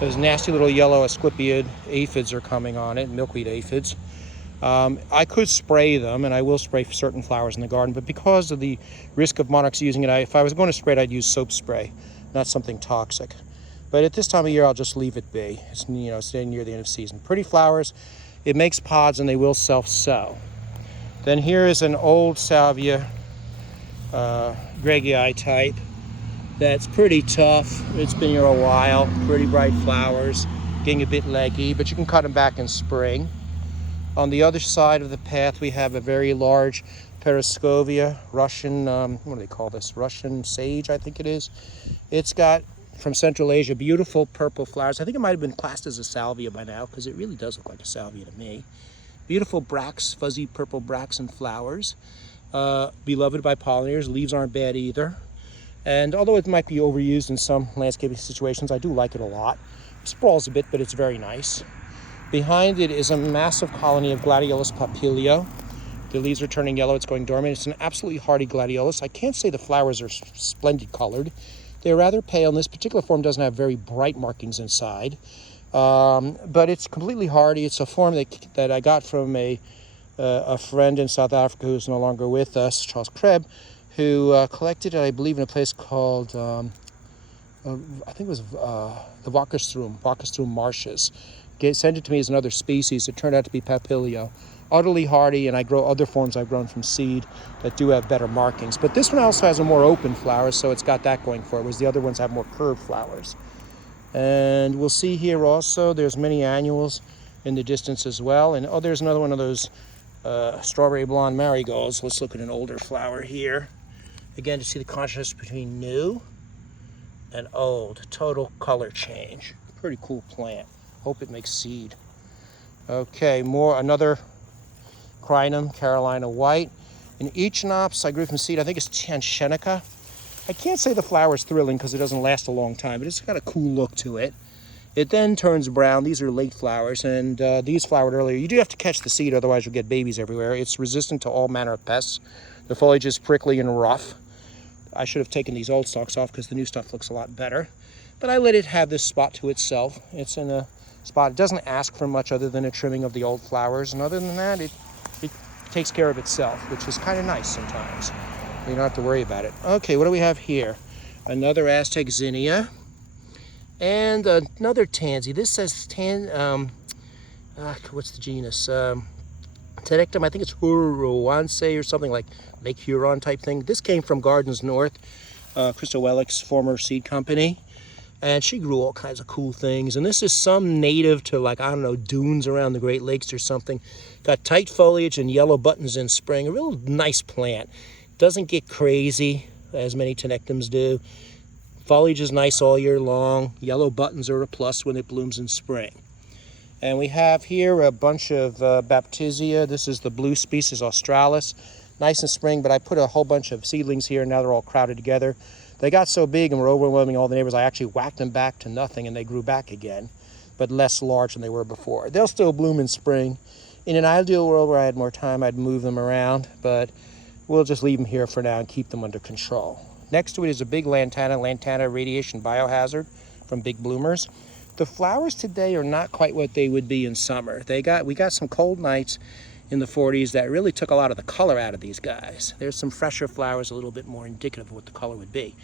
those nasty little yellow Asclepiad aphids are coming on it, milkweed aphids. I could spray them, and I will spray certain flowers in the garden, but because of the risk of monarchs using it, if I was going to spray it, I'd use soap spray, not something toxic. But at this time of year, I'll just leave it be. It's, staying near the end of season. Pretty flowers. It makes pods, and they will self-sow. Then here is an old Salvia Gregii type. That's pretty tough. It's been here a while. Pretty bright flowers, getting a bit leggy, but you can cut them back in spring. On the other side of the path, we have a very large Periscovia, Russian, what do they call this? Russian sage, I think it is. It's got, from Central Asia, beautiful purple flowers. I think it might have been classed as a salvia by now, because it really does look like a salvia to me. Beautiful bracts, fuzzy purple bracts and flowers. Beloved by pollinators. Leaves aren't bad either. And although it might be overused in some landscaping situations, I do like it a lot. It sprawls a bit, but it's very nice. Behind it is a massive colony of Gladiolus papilio. The leaves are turning yellow. It's going dormant. It's an absolutely hardy gladiolus. I can't say the flowers are splendid colored. They're rather pale, and this particular form doesn't have very bright markings inside. But it's completely hardy. It's a form that I got from a friend in South Africa who's no longer with us, Charles Krebs, who collected it, I believe, in a place called, I think it was the Wakkerstrom marshes. Sent it to me as another species. It turned out to be Papilio. Utterly hardy, and I grow other forms I've grown from seed that do have better markings. But this one also has a more open flower, so it's got that going for it, whereas the other ones have more curved flowers. And we'll see here also, there's many annuals in the distance as well. And there's another one of those strawberry blonde marigolds. Let's look at an older flower here. Again, to see the contrast between new and old. Total color change. Pretty cool plant. Hope it makes seed. Okay, another Crinum, Carolina White. An Echinops I grew from seed, I think it's Tanshenica. I can't say the flower is thrilling because it doesn't last a long time, but it's got a cool look to it. It then turns brown. These are late flowers, and these flowered earlier. You do have to catch the seed, otherwise you'll get babies everywhere. It's resistant to all manner of pests. The foliage is prickly and rough. I should have taken these old stalks off because the new stuff looks a lot better. But I let it have this spot to itself. It's in a spot. It doesn't ask for much other than a trimming of the old flowers, and other than that, it takes care of itself, which is kind of nice sometimes. You don't have to worry about it. Okay, what do we have here? Another Aztec zinnia and another tansy. This says what's the genus? Tenectum, I think it's Huronce or something like Lake Huron type thing. This came from Gardens North, Crystal Wellick's former seed company. And she grew all kinds of cool things. And this is some native to, like, I don't know, dunes around the Great Lakes or something. Got tight foliage and yellow buttons in spring. A real nice plant. Doesn't get crazy, as many tenectums do. Foliage is nice all year long. Yellow buttons are a plus when it blooms in spring. And we have here a bunch of Baptisia. This is the blue species Australis. Nice in spring, but I put a whole bunch of seedlings here. Now they're all crowded together. They got so big and were overwhelming all the neighbors, I actually whacked them back to nothing and they grew back again, but less large than they were before. They'll still bloom in spring. In an ideal world where I had more time, I'd move them around, but we'll just leave them here for now and keep them under control. Next to it is a big lantana radiation biohazard from big bloomers. The flowers today are not quite what they would be in summer. We got some cold nights in the 40s that really took a lot of the color out of these guys. There's some fresher flowers, a little bit more indicative of what the color would be.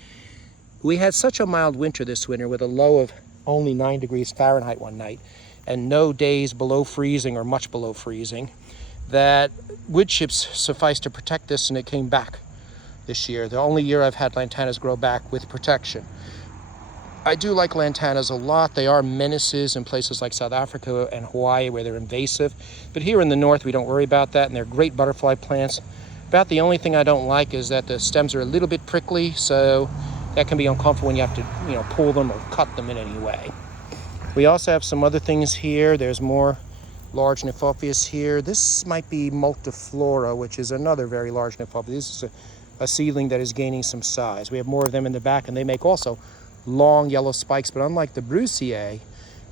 We had such a mild winter this winter with a low of only 9 degrees Fahrenheit one night and no days below freezing or much below freezing, that wood chips sufficed to protect this, and it came back this year. The only year I've had lantanas grow back with protection. I do like lantanas a lot. They are menaces in places like South Africa and Hawaii where they're invasive. But here in the north, we don't worry about that, and they're great butterfly plants. About the only thing I don't like is that the stems are a little bit prickly, so that can be uncomfortable when you have to, pull them or cut them in any way. We also have some other things here. There's more large Nymphophias here. This might be multiflora, which is another very large Nymphophias. This is a seedling that is gaining some size. We have more of them in the back, and they make also long yellow spikes, but unlike the Brucier,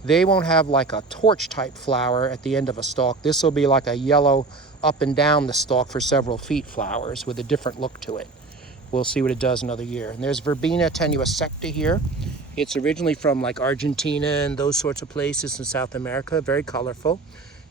they won't have like a torch type flower at the end of a stalk. This will be like a yellow up and down the stalk for several feet flowers with a different look to it. We'll see what it does another year. And there's Verbena tenuisecta here. It's originally from like Argentina and those sorts of places in South America, very colorful.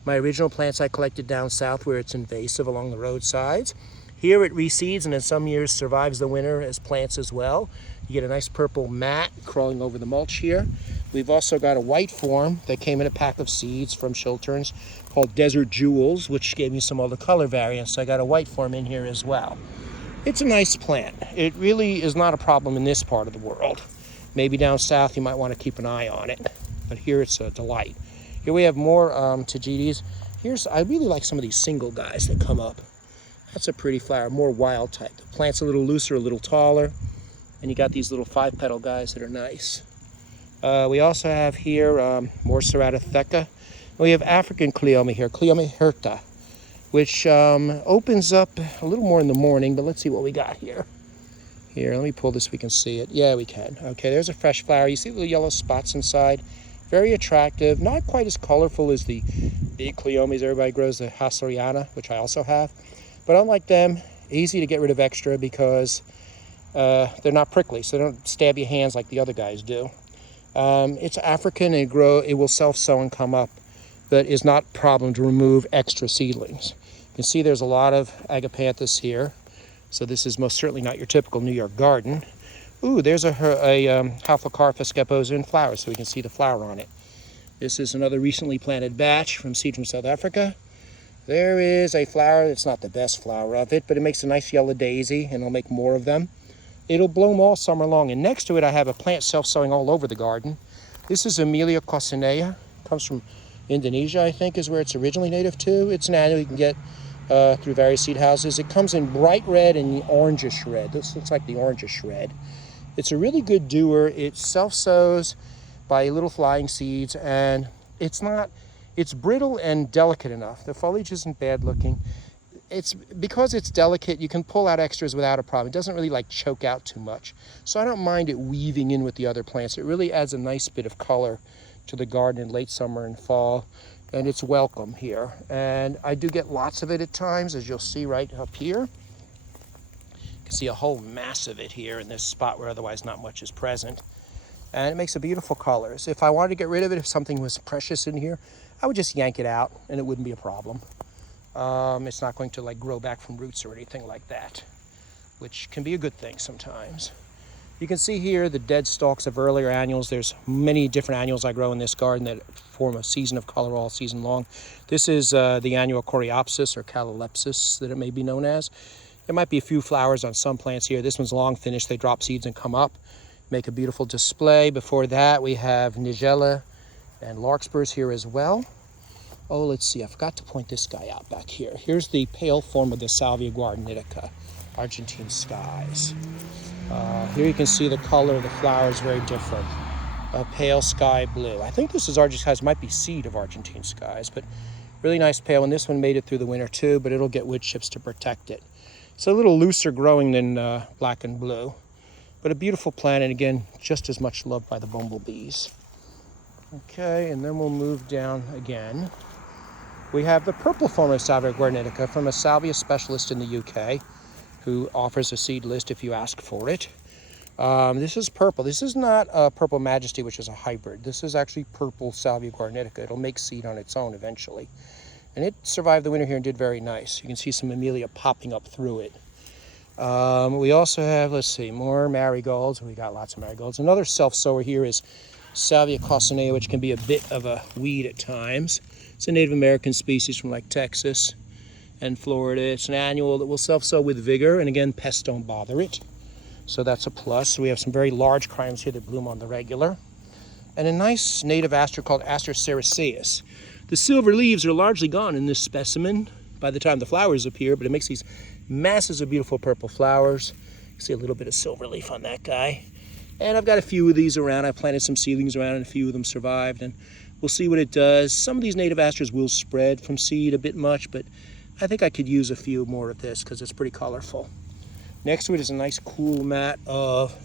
My original plants I collected down south where it's invasive along the roadsides. Here it reseeds and in some years survives the winter as plants as well. You get a nice purple mat crawling over the mulch here. We've also got a white form that came in a pack of seeds from Chilterns called Desert Jewels, which gave me some other color variants. So I got a white form in here as well. It's a nice plant. It really is not a problem in this part of the world. Maybe down south you might want to keep an eye on it, but here it's a delight. Here we have more Tagetes. I really like some of these single guys that come up. That's a pretty flower, more wild type. The plant's a little looser, a little taller. And you got these little 5-petal guys that are nice. We also have here more Ceratotheca. We have African Cleome here, Cleome hirta, which opens up a little more in the morning, but let's see what we got here. Here, let me pull this so we can see it. Yeah, we can. Okay, there's a fresh flower. You see the little yellow spots inside. Very attractive, not quite as colorful as the big Cleomes everybody grows, the Hasseriana, which I also have. But unlike them, easy to get rid of extra because they're not prickly, so they don't stab your hands like the other guys do. It's African and it will self-sow and come up, but is not a problem to remove extra seedlings. You can see there's a lot of agapanthus here, so this is most certainly not your typical New York garden. Ooh, there's a Halphocarpa sceposa in flower, so we can see the flower on it. This is another recently planted batch from seed from South Africa. There is a flower. It's not the best flower of it, but it makes a nice yellow daisy, and I'll make more of them. It'll bloom all summer long, and next to it I have a plant self-sowing all over the garden. This is Amelia coccinea. Comes from Indonesia, I think, is where it's originally native to. It's an annual you can get through various seed houses. It comes in bright red and orangish red. This looks like the orangish red. It's a really good doer. It self-sows by little flying seeds, and it's brittle and delicate enough. The foliage isn't bad looking. Because it's delicate, you can pull out extras without a problem. It doesn't really like choke out too much. So I don't mind it weaving in with the other plants. It really adds a nice bit of color to the garden in late summer and fall, and it's welcome here. And I do get lots of it at times, as you'll see right up here. You can see a whole mass of it here in this spot where otherwise not much is present. And it makes a beautiful colors. If I wanted to get rid of it, if something was precious in here, I would just yank it out and it wouldn't be a problem. It's not going to like grow back from roots or anything like that, which can be a good thing sometimes. You can see here the dead stalks of earlier annuals. There's many different annuals I grow in this garden that form a season of color all season long. This is the annual Coreopsis or Calolepsis that it may be known as. There might be a few flowers on some plants here. This one's long finished. They drop seeds and come up, make a beautiful display. Before that, we have Nigella and Larkspurs here as well. Oh, let's see, I forgot to point this guy out back here. Here's the pale form of the Salvia guarnitica, Argentine skies. Here you can see the color of the flower is very different. pale sky blue. I think this is Argentine skies, might be seed of Argentine skies, but really nice pale. And this one made it through the winter too, but it'll get wood chips to protect it. It's a little looser growing than black and blue, but a beautiful plant, and again, just as much loved by the bumblebees. Okay, and then we'll move down again. We have the purple form of Salvia guarnetica from a salvia specialist in the UK who offers a seed list if you ask for it. This is purple. This is not Purple Majesty, which is a hybrid. This is actually purple Salvia guarnetica. It'll make seed on its own eventually. And it survived the winter here and did very nice. You can see some Amelia popping up through it. We also have, let's see, more marigolds. We got lots of marigolds. Another self-sower here is Salvia coccinea, which can be a bit of a weed at times. It's a Native American species from like Texas and Florida. It's an annual that will self-sow with vigor, and again, pests don't bother it. So that's a plus. We have some very large crimes here that bloom on the regular. And a nice native aster called Aster ceraceus. The silver leaves are largely gone in this specimen by the time the flowers appear, but it makes these masses of beautiful purple flowers. You can see a little bit of silver leaf on that guy. And I've got a few of these around. I planted some seedlings around and a few of them survived, and we'll see what it does. Some of these native asters will spread from seed a bit much, but I think I could use a few more of this because it's pretty colorful. Next to it is a nice cool mat of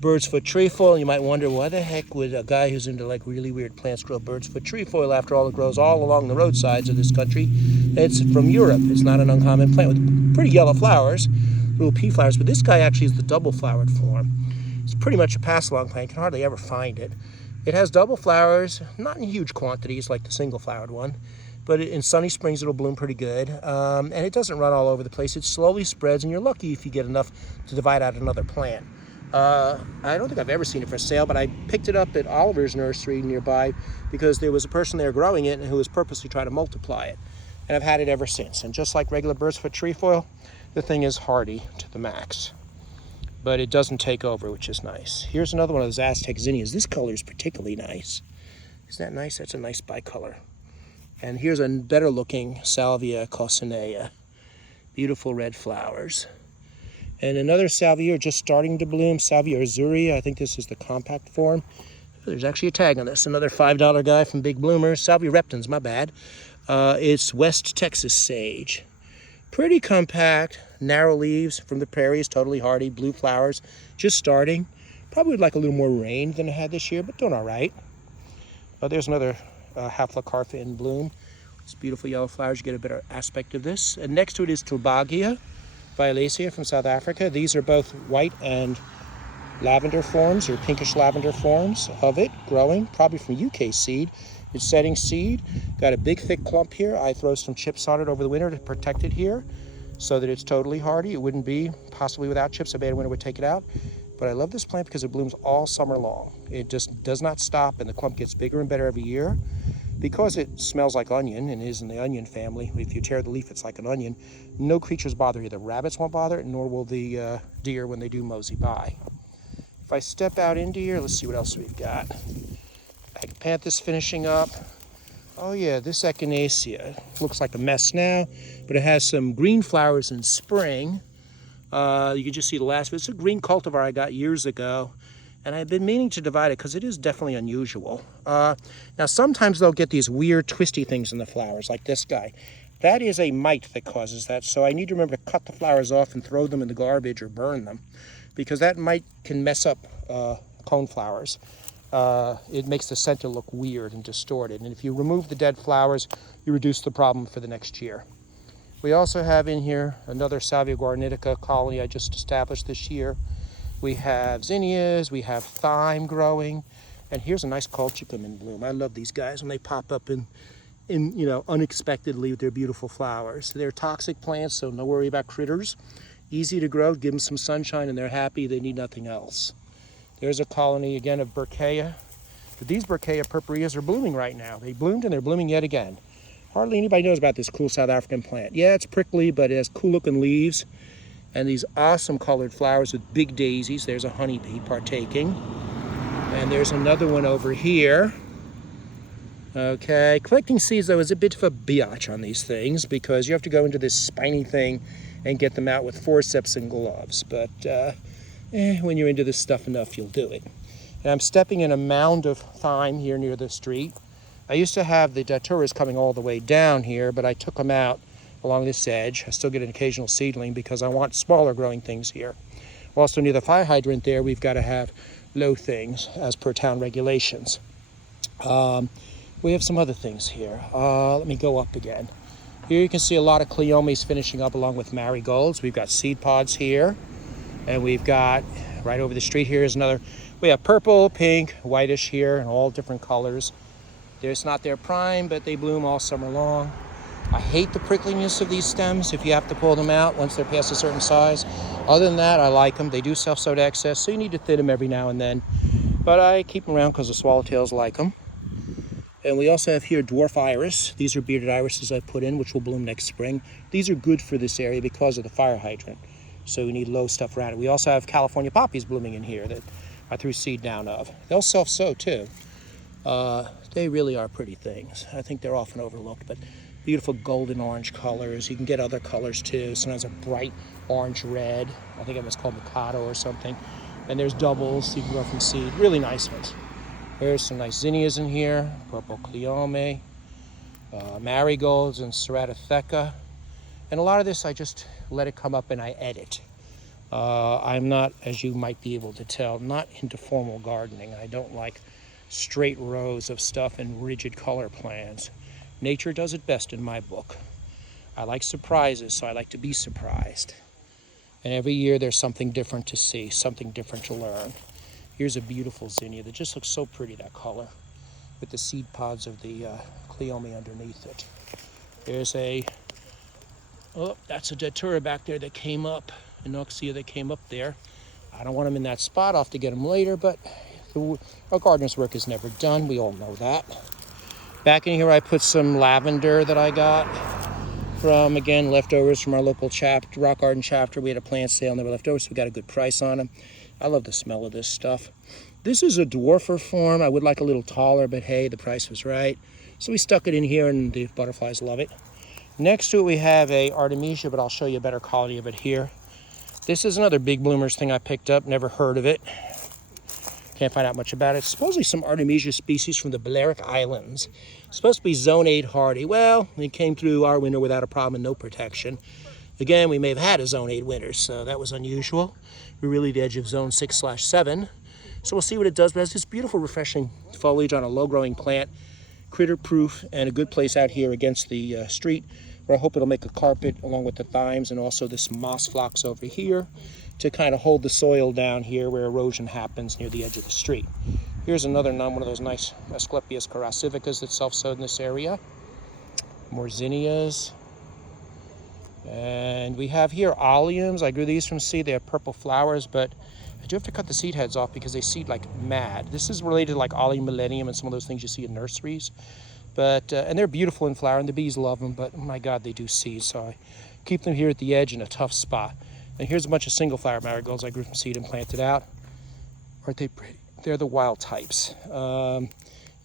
bird's foot trefoil. You might wonder, why the heck would a guy who's into like really weird plants grow bird's foot trefoil? After all, it grows all along the roadsides of this country. It's from Europe. It's not an uncommon plant with pretty yellow flowers, little pea flowers, but this guy actually is the double flowered form. It's pretty much a pass-along plant. You can hardly ever find it. It has double flowers, not in huge quantities like the single flowered one, but in sunny springs it'll bloom pretty good. And it doesn't run all over the place. It slowly spreads, and you're lucky if you get enough to divide out another plant. I don't think I've ever seen it for sale, but I picked it up at Oliver's nursery nearby because there was a person there growing it and who was purposely trying to multiply it. And I've had it ever since. And just like regular bird's foot trefoil, the thing is hardy to the max. But it doesn't take over, which is nice. Here's another one of those Aztec zinnias. This color is particularly nice. Isn't that nice? That's a nice bicolor. And here's a better looking Salvia coccinea. Beautiful red flowers. And another salvia just starting to bloom, Salvia azurea. I think this is the compact form. There's actually a tag on this. Another $5 guy from Big Bloomers. Salvia reptans, my bad. It's West Texas sage. Pretty compact, narrow leaves from the prairies, totally hardy, blue flowers, just starting. Probably would like a little more rain than it had this year, but doing all right. There's another Haflacarpa in bloom. It's beautiful yellow flowers. You get a better aspect of this. And next to it is Tilbagia violacea from South Africa. These are both white and lavender forms, or pinkish lavender forms of it, growing, probably from UK seed. It's setting seed. Got a big thick clump here. I throw some chips on it over the winter to protect it here so that it's totally hardy. It wouldn't be possibly without chips. A bad winter would take it out. But I love this plant because it blooms all summer long. It just does not stop, and the clump gets bigger and better every year. Because it smells like onion and is in the onion family, if you tear the leaf, it's like an onion, no creatures bother you. The rabbits won't bother it, nor will the deer when they do mosey by. If I step out into here, let's see what else we've got. Agapanthus finishing up. Oh yeah, this echinacea looks like a mess now, but it has some green flowers in spring. You can just see the last of it. It's a green cultivar I got years ago, and I've been meaning to divide it because it is definitely unusual. Now sometimes they'll get these weird twisty things in the flowers, like this guy. That is a mite that causes that, so I need to remember to cut the flowers off and throw them in the garbage or burn them, because that mite can mess up cone flowers. It makes the center look weird and distorted, and if you remove the dead flowers, you reduce the problem for the next year. We also have in here another Salvia guarnetica colony I just established this year. We have zinnias, we have thyme growing, and here's a nice colchicum in bloom. I love these guys when they pop up in unexpectedly with their beautiful flowers. They're toxic plants, so no worry about critters. Easy to grow, give them some sunshine, and they're happy. They need nothing else. There's a colony again of Burkea. But these Burkea purpureas are blooming right now. They bloomed and they're blooming yet again. Hardly anybody knows about this cool South African plant. Yeah, it's prickly, but it has cool looking leaves and these awesome colored flowers with big daisies. There's a honeybee partaking. And there's another one over here. Okay, collecting seeds though is a bit of a biatch on these things because you have to go into this spiny thing and get them out with forceps and gloves. But when you're into this stuff enough, you'll do it. And I'm stepping in a mound of thyme here near the street. I used to have the daturas coming all the way down here, but I took them out along this edge. I still get an occasional seedling because I want smaller growing things here. Also near the fire hydrant there, we've got to have low things as per town regulations. We have some other things here. Let me go up again. Here you can see a lot of cleomes finishing up along with marigolds. We've got seed pods here, and we've got right over the street here is another. We have purple, pink, whitish here, and all different colors. It's not their prime, but they bloom all summer long. I hate the prickliness of these stems if you have to pull them out once they're past a certain size. Other than that, I like them. They do self-sow to excess, so you need to thin them every now and then. But I keep them around because the swallowtails like them. And we also have here dwarf iris. These are bearded irises I put in, which will bloom next spring. These are good for this area because of the fire hydrant. So we need low stuff around it. We also have California poppies blooming in here that I threw seed down of. They'll self-sow too. They really are pretty things. I think they're often overlooked, but beautiful golden orange colors. You can get other colors too. Sometimes a bright orange red. I think it was called Mikado or something. And there's doubles you can grow from seed. Really nice ones. There's some nice zinnias in here. Purple cleome, marigolds and ceratotheca. And a lot of this I just let it come up and I edit. I'm not, as you might be able to tell, not into formal gardening. I don't like straight rows of stuff and rigid color plans. Nature does it best in my book. I like surprises, so I like to be surprised. And every year there's something different to see, something different to learn. Here's a beautiful zinnia that just looks so pretty, that color, with the seed pods of the cleome underneath it. There's that's a datura back there that came up, an Oxia that came up there. I don't want them in that spot. I'll have to get them later, but our gardener's work is never done. We all know that. Back in here, I put some lavender that I got from, again, leftovers from our local rock garden chapter. We had a plant sale and they were leftovers, so we got a good price on them. I love the smell of this stuff. This is a dwarfer form. I would like a little taller, but hey, the price was right. So we stuck it in here and the butterflies love it. Next to it, we have a Artemisia, but I'll show you a better quality of it here. This is another big bloomers thing I picked up, never heard of it. Can't find out much about it. It's supposedly some Artemisia species from the Balearic Islands. It's supposed to be zone 8 hardy. Well, it came through our winter without a problem and no protection. Again, we may have had a zone 8 winter, so that was unusual. We're really the edge of zone 6/7. So we'll see what it does, but it has this beautiful, refreshing foliage on a low-growing plant, critter-proof, and a good place out here against the street, where I hope it'll make a carpet along with the thymes and also this moss phlox over here to kind of hold the soil down here where erosion happens near the edge of the street. Here's another one of those nice Asclepias caracivicas that's self-sowed in this area. More zinnias. And we have here alliums. I grew these from seed. They have purple flowers, but I do have to cut the seed heads off because they seed like mad. This is related to like Allium millennium and some of those things you see in nurseries. But and they're beautiful in flower, and the bees love them, but oh my God, they do seed. So I keep them here at the edge in a tough spot. And here's a bunch of single flower marigolds I grew from seed and planted out. Aren't they pretty? They're the wild types. You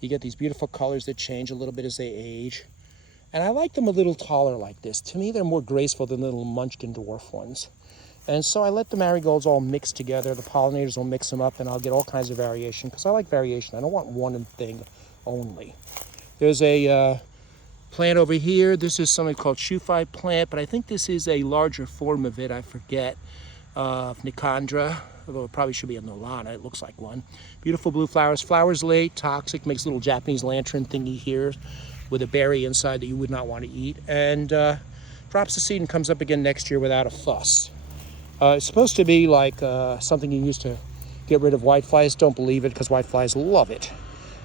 get these beautiful colors that change a little bit as they age. And I like them a little taller like this. To me, they're more graceful than the little munchkin dwarf ones. And so I let the marigolds all mix together. The pollinators will mix them up, and I'll get all kinds of variation because I like variation. I don't want one thing only. There's a plant over here. This is something called shoe-fi plant, but I think this is a larger form of it. I forget. Nicandra, although it probably should be a Nolana. It looks like one. Beautiful blue flowers. Flowers late, toxic, makes a little Japanese lantern thingy here with a berry inside that you would not want to eat. And drops the seed and comes up again next year without a fuss. It's supposed to be like something you use to get rid of whiteflies. Don't believe it because whiteflies love it.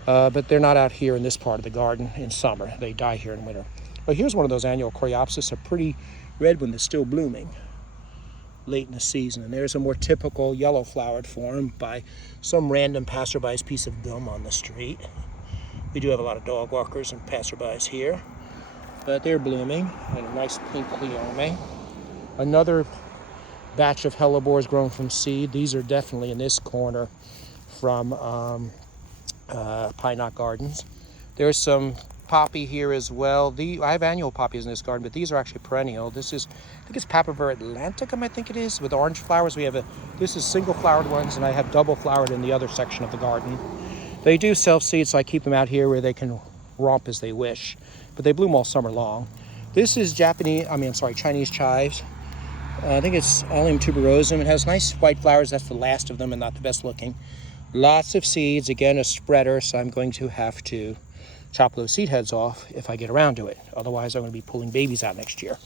But they're not out here in this part of the garden in summer. They die here in winter. But here's one of those annual Coreopsis, a pretty red one that's still blooming late in the season. And there's a more typical yellow flowered form by some random passerby's piece of gum on the street. We do have a lot of dog walkers and passerbys here, but they're blooming. And a nice pink cleome. Another batch of hellebores grown from seed. These are definitely in this corner from Pine Knot Gardens. There's some poppy here as well. I have annual poppies in this garden, but these are actually perennial. This is, I think it's Papaver atlanticum, I think it is, with orange flowers. This is single flowered ones, and I have double flowered in the other section of the garden. They do self-seed, so I keep them out here where they can romp as they wish, but they bloom all summer long. This is Chinese chives. I think it's Allium tuberosum. It has nice white flowers. That's the last of them and not the best looking. Lots of seeds, again, a spreader, so I'm going to have to chop those seed heads off if I get around to it. Otherwise, I'm going to be pulling babies out next year.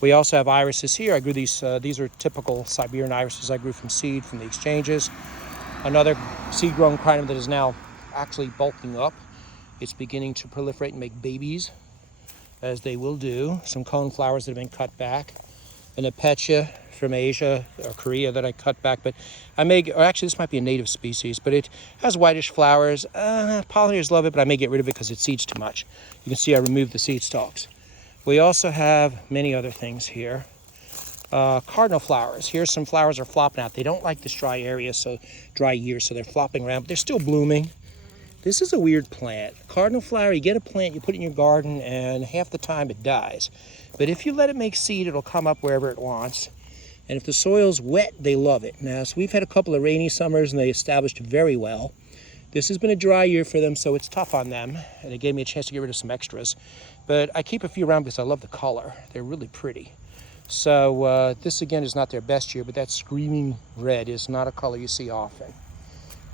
We also have irises here. I grew these are typical Siberian irises I grew from seed from the exchanges. Another seed-grown crinum that is now actually bulking up. It's beginning to proliferate and make babies, as they will do. Some cone flowers that have been cut back. An Apetia from Asia or Korea that I cut back, but actually this might be a native species, but it has whitish flowers. Pollinators love it, but I may get rid of it because it seeds too much. You can see I removed the seed stalks. We also have many other things here. Cardinal flowers. Here's some flowers are flopping out. They don't like this dry area, so dry year, so they're flopping around, but they're still blooming. This is a weird plant. Cardinal flower, you get a plant, you put it in your garden, and half the time it dies. But if you let it make seed, it'll come up wherever it wants. And if the soil's wet, they love it. Now, so we've had a couple of rainy summers, and they established very well. This has been a dry year for them, so it's tough on them. And it gave me a chance to get rid of some extras. But I keep a few around because I love the color. They're really pretty. So this, again, is not their best year, but that screaming red is not a color you see often.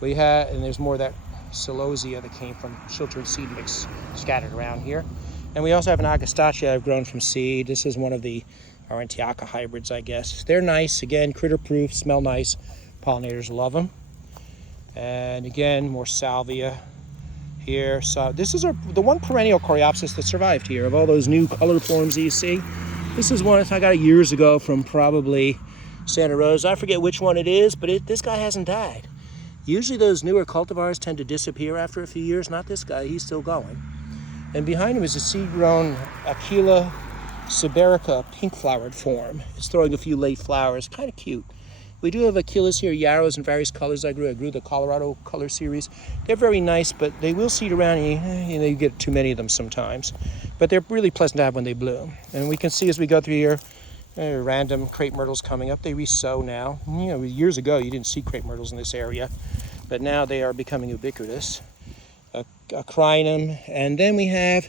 And there's more of that celosia that came from children's seed mix scattered around here. And we also have an Agastache I've grown from seed. This is one of the Aurantiaca hybrids, I guess. They're nice, again, critter proof, smell nice. Pollinators love them. And again, more salvia here. So this is the one perennial Coreopsis that survived here. Of all those new color forms that you see, this is one I got years ago from probably Santa Rosa. I forget which one it is, but this guy hasn't died. Usually those newer cultivars tend to disappear after a few years. Not this guy, he's still going. And behind him is a seed-grown Aquila siberica pink-flowered form. It's throwing a few late flowers, kind of cute. We do have Aquilas here, yarrows in various colors. I grew the Colorado color series. They're very nice, but they will seed around, and you get too many of them sometimes. But they're really pleasant to have when they bloom. And we can see as we go through here, random crepe myrtles coming up. They resow now. Years ago you didn't see crepe myrtles in this area, but now they are becoming ubiquitous. A crinum, and then we have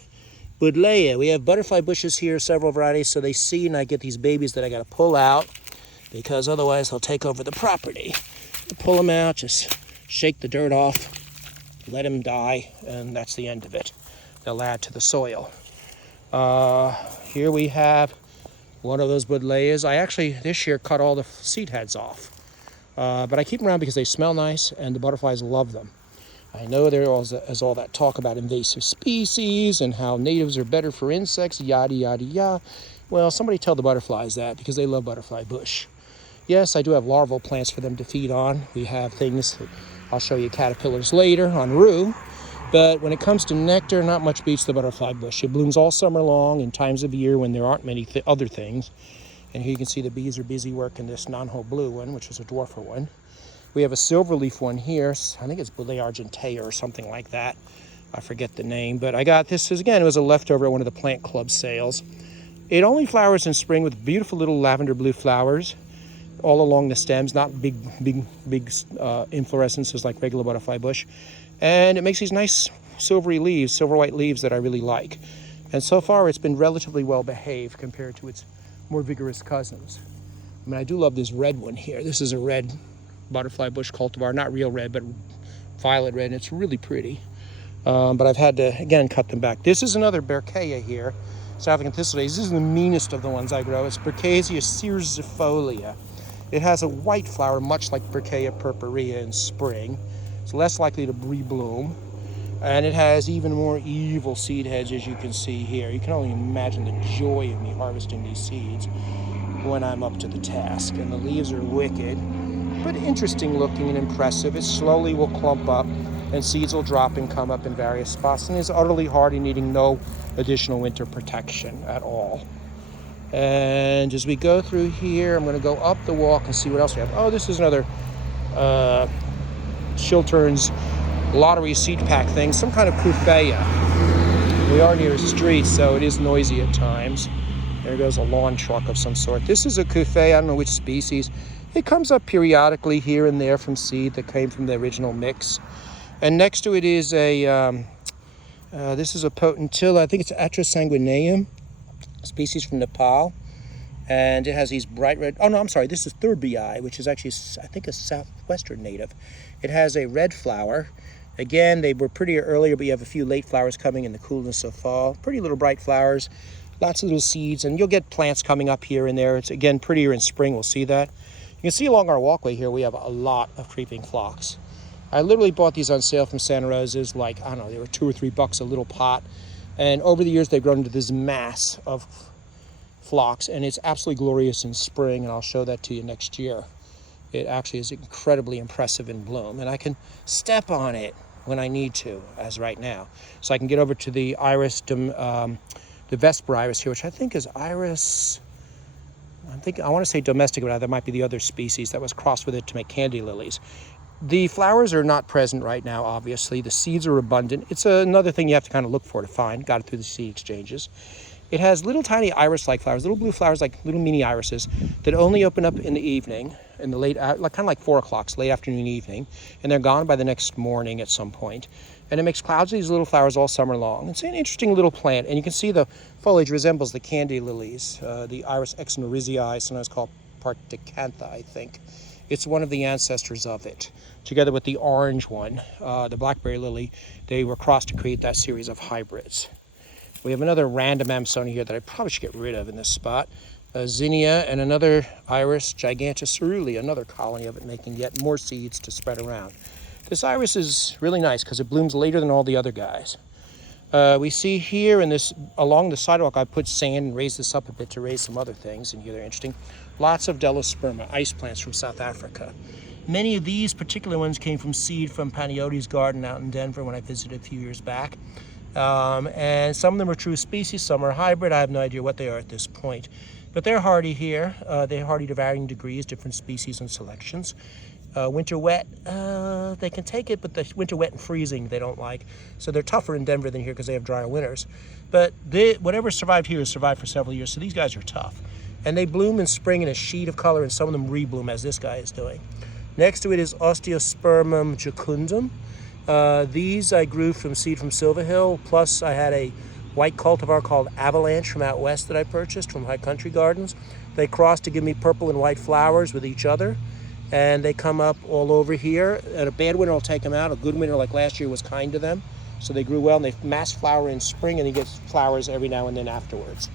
Buddleia. We have butterfly bushes here, several varieties, so they seed, and I get these babies that I got to pull out because otherwise they'll take over the property. Pull them out, just shake the dirt off, let them die, and that's the end of it. They'll add to the soil. Here we have one of those Buddleias. I actually this year cut all the seed heads off, but I keep them around because they smell nice and the butterflies love them. I know there is all that talk about invasive species and how natives are better for insects, yada, yada, yada. Well, somebody tell the butterflies that because they love butterfly bush. Yes, I do have larval plants for them to feed on. We have things, I'll show you caterpillars later on rue. But when it comes to nectar, not much beats the butterfly bush. It blooms all summer long in times of year when there aren't many other things. And here you can see the bees are busy working this non-hole blue one, which is a dwarfer one. We have a silverleaf one here. I think it's Buddleia argentea or something like that. I forget the name, but I got this. Again, it was a leftover at one of the plant club sales. It only flowers in spring with beautiful little lavender blue flowers all along the stems, not big inflorescences like regular butterfly bush. And it makes these nice silvery leaves, silver white leaves that I really like. And so far it's been relatively well behaved compared to its more vigorous cousins. I mean, I do love this red one here. This is a red butterfly bush cultivar, not real red, but violet red, and it's really pretty. But I've had to, again, cut them back. This is another Berkheya here, South African thistledays. This is the meanest of the ones I grow. It's Berkheya cirzifolia. It has a white flower, much like Berkheya purpurea in spring. It's less likely to rebloom. And it has even more evil seed heads, as you can see here. You can only imagine the joy of me harvesting these seeds when I'm up to the task. And the leaves are wicked, but interesting looking and impressive. It slowly will clump up, and seeds will drop and come up in various spots. And it's utterly hardy, needing no additional winter protection at all. And as we go through here, I'm going to go up the walk and see what else we have. Oh, this is another Chiltern's lottery seed pack thing, some kind of Cuphea. We are near a street, so it is noisy at times. There goes a lawn truck of some sort. This is a couffet, I don't know which species. It comes up periodically here and there from seed that came from the original mix. And next to it is a, this is a potentilla, I think it's Atrasanguineum, species from Nepal. And it has these bright red, oh no, I'm sorry, this is Thurbii, which is actually, I think, a southwestern native. It has a red flower. Again, they were prettier earlier, but you have a few late flowers coming in the coolness of fall. Pretty little bright flowers. Lots of little seeds, and you'll get plants coming up here and there. It's, again, prettier in spring. We'll see that. You can see along our walkway here, we have a lot of creeping phlox. I literally bought these on sale from Santa Rosa's, like, I don't know, they were $2 or $3 a little pot. And over the years, they've grown into this mass of phlox, and it's absolutely glorious in spring, and I'll show that to you next year. It actually is incredibly impressive in bloom, and I can step on it when I need to, as right now. So I can get over to the iris, the Vesper iris here, which I think is iris, I want to say domestic, but that might be the other species that was crossed with it to make candy lilies. The flowers are not present right now, obviously. The seeds are abundant. It's another thing you have to kind of look for to find. Got it through the seed exchanges. It has little tiny iris-like flowers, little blue flowers like little mini irises that only open up in the evening, in the late, like kind of like 4 o'clock, late afternoon, evening, and they're gone by the next morning at some point. And it makes clouds of these little flowers all summer long. It's an interesting little plant, and you can see the foliage resembles the candy lilies, the Iris exonorizii, sometimes called particantha, I think. It's one of the ancestors of it, together with the orange one, the blackberry lily. They were crossed to create that series of hybrids. We have another random Amsonia here that I probably should get rid of in this spot. Zinnia, and another Iris gigantus cerulea, another colony of it, making yet more seeds to spread around. This iris is really nice because it blooms later than all the other guys. We see here in this, along the sidewalk, I put sand and raised this up a bit to raise some other things, and here they're interesting. Lots of Delosperma, ice plants from South Africa. Many of these particular ones came from seed from Panayotti's garden out in Denver when I visited a few years back. And some of them are true species, some are hybrid. I have no idea what they are at this point. But they're hardy here. They're hardy to varying degrees, different species and selections. Winter wet, they can take it, but the winter wet and freezing they don't like. So they're tougher in Denver than here because they have drier winters. But whatever survived here has survived for several years, so these guys are tough. And they bloom in spring in a sheet of color, and some of them rebloom, as this guy is doing. Next to it is Osteospermum jucundum. These I grew from seed from Silver Hill, plus I had a white cultivar called Avalanche from out west that I purchased from High Country Gardens. They crossed to give me purple and white flowers with each other. And they come up all over here. And a bad winter will take them out. A good winter like last year was kind to them. So they grew well, and they mass flower in spring, and they get flowers every now and then afterwards.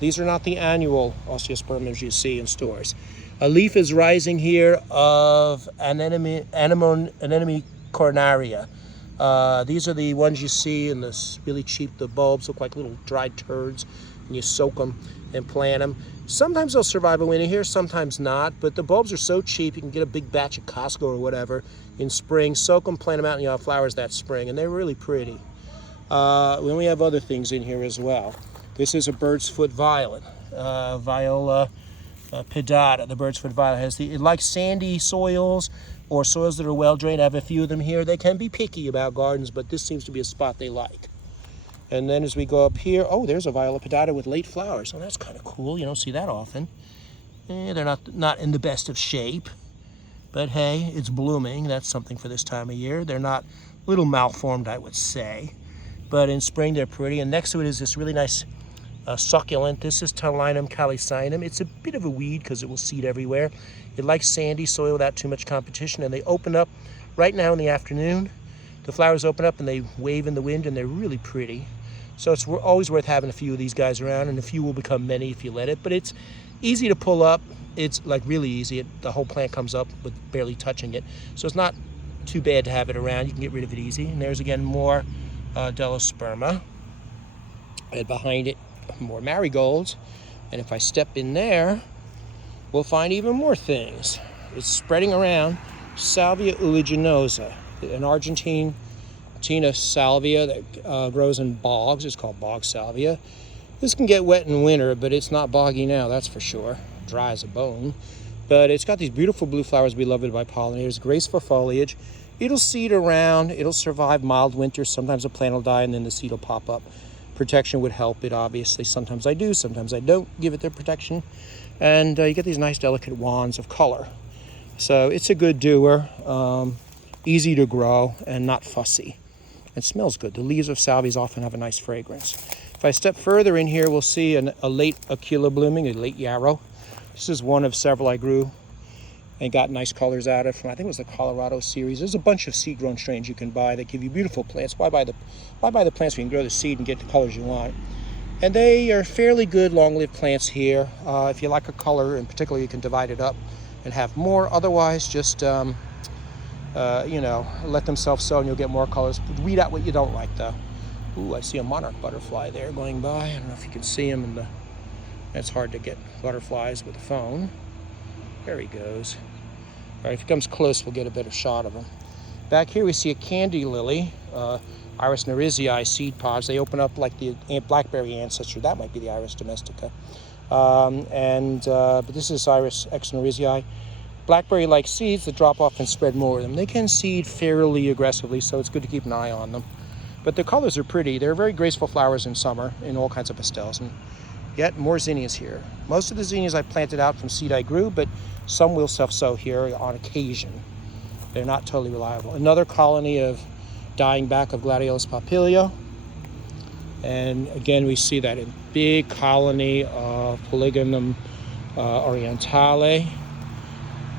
These are not the annual osteospermums you see in stores. A leaf is rising here of Anemone coronaria. These are the ones you see in this really cheap, the bulbs look like little dried turds, and you soak them and plant them. Sometimes they'll survive a winter here, sometimes not, but the bulbs are so cheap, you can get a big batch at Costco or whatever in spring, soak them, plant them out, and you'll have flowers that spring, and they're really pretty. Then we have other things in here as well. This is a bird's foot violet, Viola pedata. The bird's foot violet it likes sandy soils or soils that are well drained. I have a few of them here. They can be picky about gardens, but this seems to be a spot they like. And then as we go up here, oh, there's a Viola pedata with late flowers. Oh, that's kind of cool. You don't see that often. They're not in the best of shape, but hey, it's blooming. That's something for this time of year. They're not a little malformed, I would say, but in spring they're pretty. And next to it is this really nice succulent. This is Talinum calicinum. It's a bit of a weed because it will seed everywhere. It likes sandy soil without too much competition, and they open up right now in the afternoon. The flowers open up and they wave in the wind, and they're really pretty. So it's always worth having a few of these guys around, and a few will become many if you let it. But it's easy to pull up. It's like really easy. The whole plant comes up with barely touching it. So it's not too bad to have it around. You can get rid of it easy. And there's again more Delosperma. And behind it, more marigolds. And if I step in there, we'll find even more things. It's spreading around. Salvia uliginosa, an Argentine salvia that grows in bogs. It's called bog salvia. This can get wet in winter, but it's not boggy now, that's for sure. Dry as a bone. But it's got these beautiful blue flowers beloved by pollinators, graceful foliage. It'll seed around, it'll survive mild winters. Sometimes a plant will die and then the seed will pop up. protection would help it, obviously. Sometimes I do, sometimes I don't give it the protection. And you get these nice delicate wands of color. So it's a good doer, easy to grow and not fussy. It smells good. The leaves of salvias often have a nice fragrance. If I step further in here, we'll see a late Aquila blooming, a late yarrow. This is one of several I grew and got nice colors out of from, I think it was the Colorado series. There's a bunch of seed-grown strains you can buy that give you beautiful plants. Why buy the plants when you can grow the seed and get the colors you want? And they are fairly good long-lived plants here. If you like a color in particular, you can divide it up and have more. Otherwise, just let them self-sow and you'll get more colors. Weed out what you don't like, though. Ooh, I see a monarch butterfly there going by. I don't know if you can see him. It's hard to get butterflies with a phone. There he goes. All right, if he comes close, we'll get a better shot of him. Back here we see a candy lily, Iris nerizii seed pods. They open up like the blackberry ancestor. That might be the Iris domestica. But this is Iris X nerizii. Blackberry-like seeds that drop off and spread more of them. They can seed fairly aggressively, so it's good to keep an eye on them. But the colors are pretty. They're very graceful flowers in summer in all kinds of pastels. And yet more zinnias here. Most of the zinnias I planted out from seed I grew, but some will self-sow here on occasion. They're not totally reliable. Another colony of dying back of Gladiolus papilio. And again, we see that in big colony of Polygonum orientale.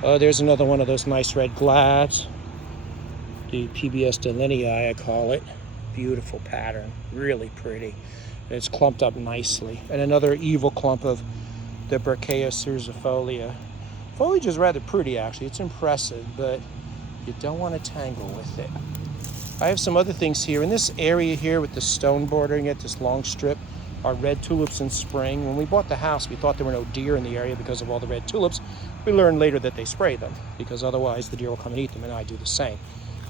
There's another one of those nice red glads. The PBS delinei, I call it. Beautiful pattern, really pretty. It's clumped up nicely. And another evil clump of the Berkea cerzifolia. Foliage is rather pretty, actually. It's impressive, but you don't want to tangle with it. I have some other things here. In this area here with the stone bordering it, this long strip, are red tulips in spring. When we bought the house, we thought there were no deer in the area because of all the red tulips. We learned later that they spray them because otherwise the deer will come and eat them, and I do the same.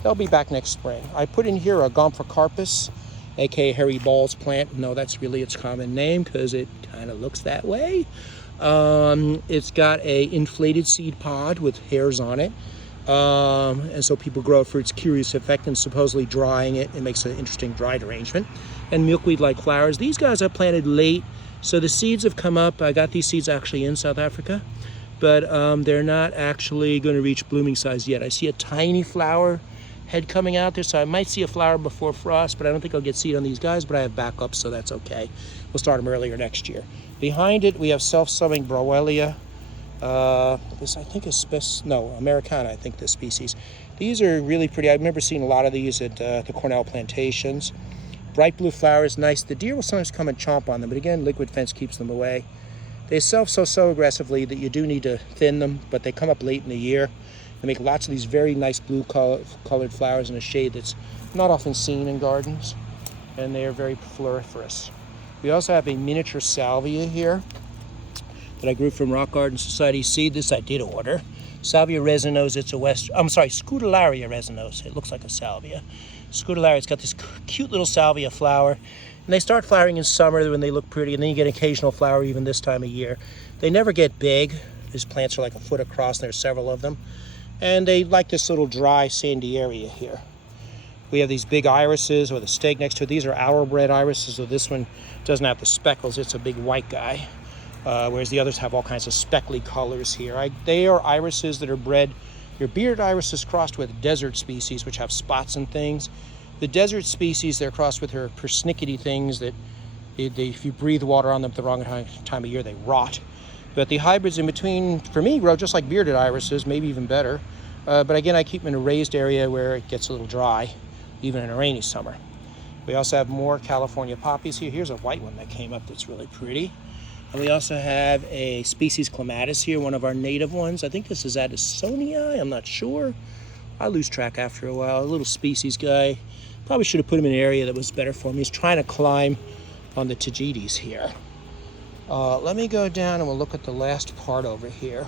They'll be back next spring. I put in here a Gomphocarpus, aka hairy balls plant. No, that's really its common name because it kind of looks that way. It's got a inflated seed pod with hairs on it. And so people grow it for its curious effect, and supposedly drying it makes an interesting dried arrangement. And milkweed-like flowers. These guys I planted late, so the seeds have come up. I got these seeds actually in South Africa, but they're not actually going to reach blooming size yet. I see a tiny flower head coming out there, so I might see a flower before frost, but I don't think I'll get seed on these guys, but I have backups, so that's okay. We'll start them earlier next year. Behind it, we have self-sowing Browelia. This I think is Americana, I think this species. These are really pretty. I remember seeing a lot of these at the Cornell plantations. Bright blue flowers, nice. The deer will sometimes come and chomp on them, but again, liquid fence keeps them away. They self-sow so aggressively that you do need to thin them, but they come up late in the year. They make lots of these very nice blue colored flowers in a shade that's not often seen in gardens, and they are very floriferous. We also have a miniature salvia here that I grew from Rock Garden Society seed. This I did order. Salvia resinose, Scutellaria resinose. It looks like a salvia. Scutellaria, it's got this cute little salvia flower. And they start flowering in summer when they look pretty, and then you get an occasional flower even this time of year. They never get big. These plants are like a foot across, and there's several of them. And they like this little dry, sandy area here. We have these big irises with a stake next to it. These are outward-bred irises, so this one doesn't have the speckles. It's a big white guy. Whereas the others have all kinds of speckly colors here. They are irises that are bred. Your bearded iris is crossed with desert species, which have spots and things. The desert species, they're crossed with her persnickety things that if you breathe water on them at the wrong time of year, they rot. But the hybrids in between, for me, grow just like bearded irises, maybe even better. But again, I keep them in a raised area where it gets a little dry, even in a rainy summer. We also have more California poppies here. Here's a white one that came up that's really pretty. And we also have a species clematis here, one of our native ones. I think this is Addisonii, I'm not sure. I lose track after a while. A little species guy. Probably should have put him in an area that was better for him. He's trying to climb on the tagetes here. Let me go down and we'll look at the last part over here.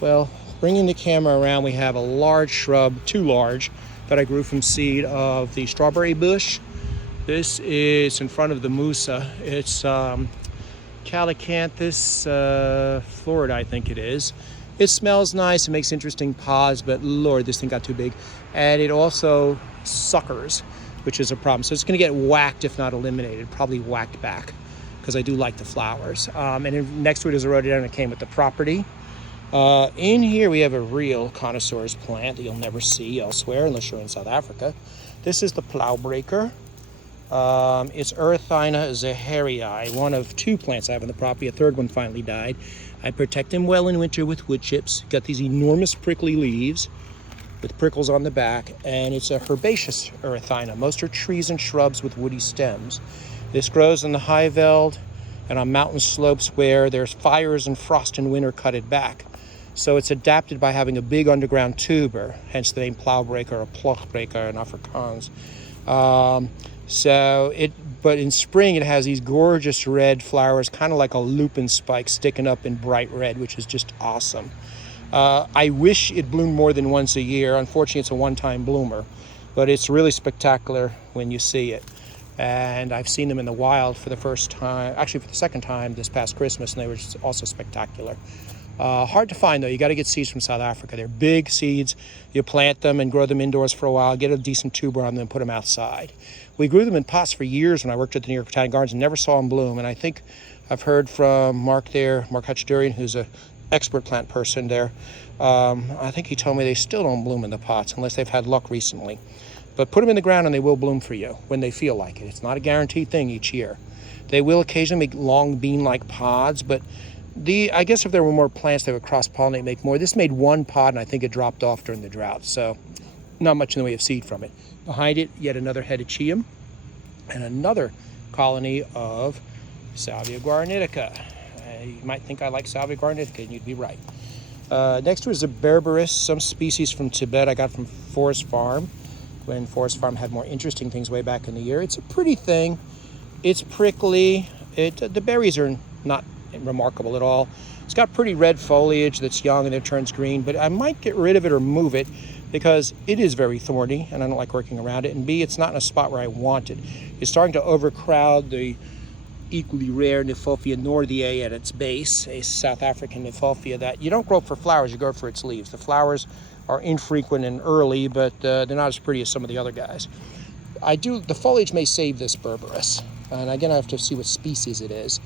Well, bringing the camera around, we have a large shrub, too large, that I grew from seed of the strawberry bush. This is in front of the Musa. It's Calycanthus Florida, I think it is. It smells nice, it makes interesting pods, but Lord, this thing got too big. And it also suckers. which is a problem. So it's going to get whacked, if not eliminated, probably whacked back, because I do like the flowers. And then next to it is a rhododendron that came with the property. In here we have a real connoisseur's plant that you'll never see elsewhere unless you're in South Africa. This is the plowbreaker. It's Erythina zaharii, one of 2 plants I have on the property. A third one finally died. I protect them well in winter with wood chips. Got these enormous prickly leaves with prickles on the back, and it's a herbaceous Erythina. Most are trees and shrubs with woody stems. This grows in the high veld and on mountain slopes where there's fires and frost in winter cut it back. So it's adapted by having a big underground tuber, hence the name plowbreaker or plochbreaker in Afrikaans. But in spring it has these gorgeous red flowers, kind of like a lupin spike sticking up in bright red, which is just awesome. I wish it bloomed more than once a year. Unfortunately, it's a one-time bloomer, but it's really spectacular when you see it. And I've seen them in the wild for the first time, actually for the second time this past Christmas, and they were just also spectacular. Hard to find though. You got to get seeds from South Africa. They're big seeds. You plant them and grow them indoors for a while, get a decent tuber on them and put them outside. We grew them in pots for years when I worked at the New York Botanic Gardens and never saw them bloom. And I think I've heard from Mark Hutchdurian, who's an expert plant person there. I think he told me they still don't bloom in the pots unless they've had luck recently. But put them in the ground and they will bloom for you when they feel like it. It's not a guaranteed thing each year. They will occasionally make long bean-like pods, but I guess if there were more plants, they would cross-pollinate, make more. This made 1 pod, and I think it dropped off during the drought, so not much in the way of seed from it. Behind it, yet another hedychium and another colony of Salvia guaranitica. You might think I like Salvia guaranitica, and you'd be right. Next to it is a berberis, some species from Tibet I got from Forest Farm, when Forest Farm had more interesting things way back in the year. It's a pretty thing. It's prickly. The berries are not remarkable at all. It's got pretty red foliage that's young and it turns green, but I might get rid of it or move it because it is very thorny and I don't like working around it. And B, it's not in a spot where I want it. It's starting to overcrowd the equally rare Kniphofia nordiae at its base, a South African Kniphofia that you don't grow for flowers, you grow for its leaves. The flowers are infrequent and early, but they're not as pretty as some of the other guys. The foliage may save this berberis, and again I have to see what species it is,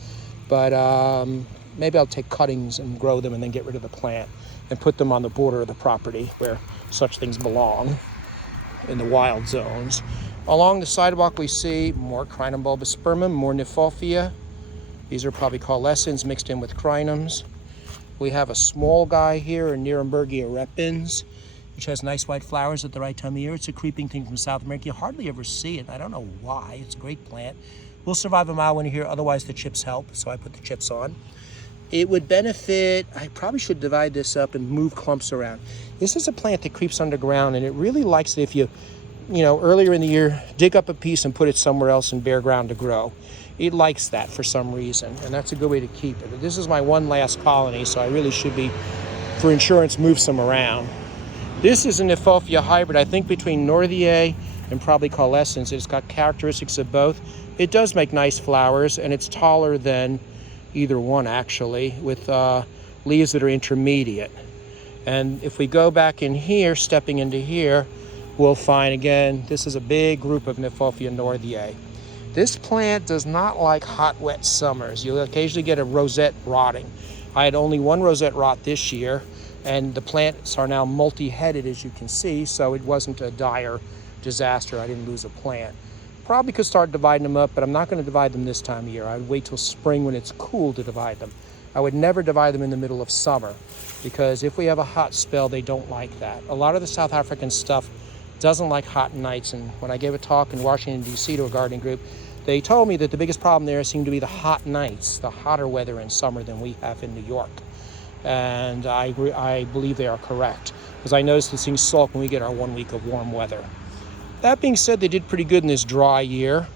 but maybe I'll take cuttings and grow them and then get rid of the plant and put them on the border of the property where such things belong, in the wild zones. Along the sidewalk we see more Crinum bulbospermum, more Kniphofia. These are probably coalescens mixed in with crinums. We have a small guy here, a Nirenbergia repens, which has nice white flowers at the right time of year. It's a creeping thing from South America. You hardly ever see it. I don't know why. It's a great plant. We'll survive a mile when you're here, otherwise the chips help, so I put the chips on. It would benefit, I probably should divide this up and move clumps around. This is a plant that creeps underground, and it really likes it if you earlier in the year, dig up a piece and put it somewhere else in bare ground to grow. It likes that for some reason, and that's a good way to keep it. This is my one last colony, so I really should be, for insurance, move some around. This is a Kniphofia hybrid, I think between Nordiae and probably coalescens. It's got characteristics of both. It does make nice flowers, and it's taller than either one, actually, with leaves that are intermediate. And if we go back in here, stepping into here, we'll find, again, this is a big group of Kniphofia nordiae. This plant does not like hot, wet summers. You'll occasionally get a rosette rotting. I had only one rosette rot this year, and the plants are now multi-headed, as you can see, so it wasn't a dire disaster. I didn't lose a plant. Probably could start dividing them up, but I'm not going to divide them this time of year. I would wait till spring when it's cool to divide them. I would never divide them in the middle of summer, because if we have a hot spell, they don't like that. A lot of the South African stuff doesn't like hot nights, and when I gave a talk in Washington, D.C. to a gardening group, they told me that the biggest problem there seemed to be the hot nights, the hotter weather in summer than we have in New York. And I believe they are correct, because I noticed these things sulk when we get our 1 week of warm weather. That being said, they did pretty good in this dry year,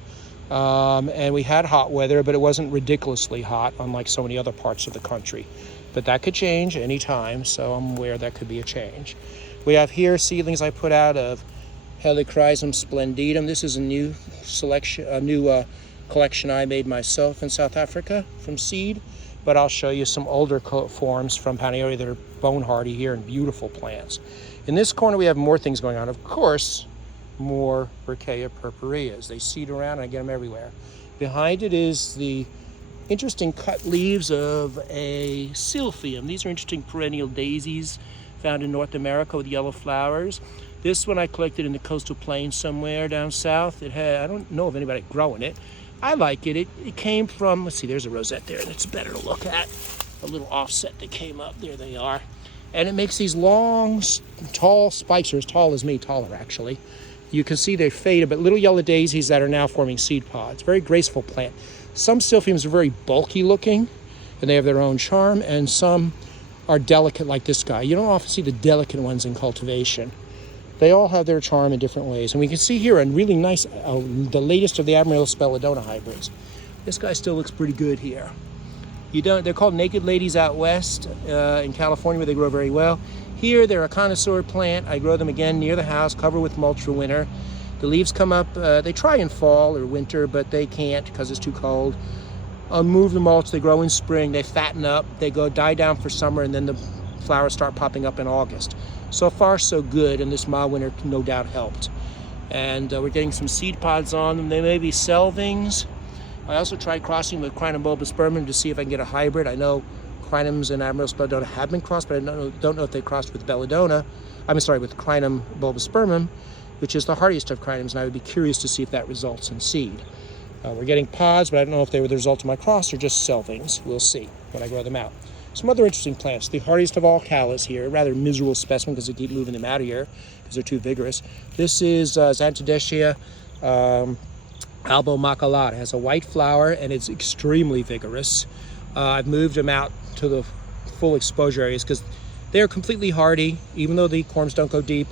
and we had hot weather, but it wasn't ridiculously hot, unlike so many other parts of the country. But that could change anytime, so I'm aware that could be a change. We have here seedlings I put out of Helichrysum splendidum. This is a new collection I made myself in South Africa from seed, but I'll show you some older forms from Paneoria that are bone hardy here and beautiful plants. In this corner we have more things going on. Of course, more Berkea purpureas. They seed around and I get them everywhere. Behind it is the interesting cut leaves of a silphium. These are interesting perennial daisies found in North America with yellow flowers. This one I collected in the coastal plain somewhere down south. It had, I don't know of anybody growing it. I like it. It came from, let's see, there's a rosette there, and it's better to look at. A little offset that came up. There they are. And it makes these long, tall spikes, or as tall as me, taller actually. You can see they're faded, but little yellow daisies that are now forming seed pods. Very graceful plant. Some silphiums are very bulky looking, and they have their own charm, and some are delicate like this guy. You don't often see the delicate ones in cultivation. They all have their charm in different ways. And we can see here a really nice, the latest of the Amaryllis belladonna hybrids. This guy still looks pretty good here. They're called naked ladies out west in California, where they grow very well. Here, they're a connoisseur plant. I grow them again near the house, covered with mulch for winter. The leaves come up, they try in fall or winter, but they can't because it's too cold. I'll move the mulch, they grow in spring, they fatten up, they die down for summer, and then the flowers start popping up in August. So far, so good, and this mild winter no doubt helped. And we're getting some seed pods on them. They may be selvings. I also tried crossing with Crinum bulbospermum to see if I can get a hybrid. I know Crinums and Amaryllis belladonna have been crossed, but I don't know if they crossed with belladonna. With Crinum bulbospermum, which is the hardiest of Crinums, and I would be curious to see if that results in seed. We're getting pods, but I don't know if they were the result of my cross or just selvings. We'll see when I grow them out. Some other interesting plants. The hardiest of all callas here, a rather miserable specimen because they keep moving them out of here because they're too vigorous. This is Xanthodeschia albomacculata. It has a white flower and it's extremely vigorous. I've moved them out to the full exposure areas because they're completely hardy, even though the corms don't go deep.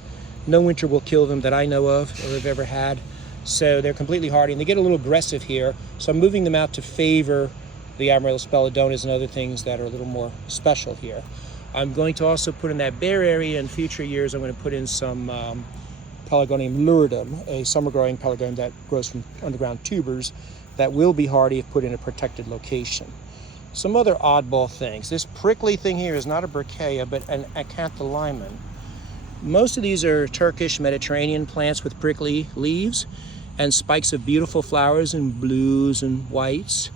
No winter will kill them that I know of or have ever had. So they're completely hardy, and they get a little aggressive here. So I'm moving them out to favor the Amaryllis belladonnas and other things that are a little more special here. I'm going to also put in that bare area in future years. I'm going to put in some Pelargonium luridum, a summer-growing pelargonium that grows from underground tubers that will be hardy if put in a protected location. Some other oddball things. This prickly thing here is not a Berkea, but an Acantholyman. Most of these are Turkish Mediterranean plants with prickly leaves and spikes of beautiful flowers in blues and whites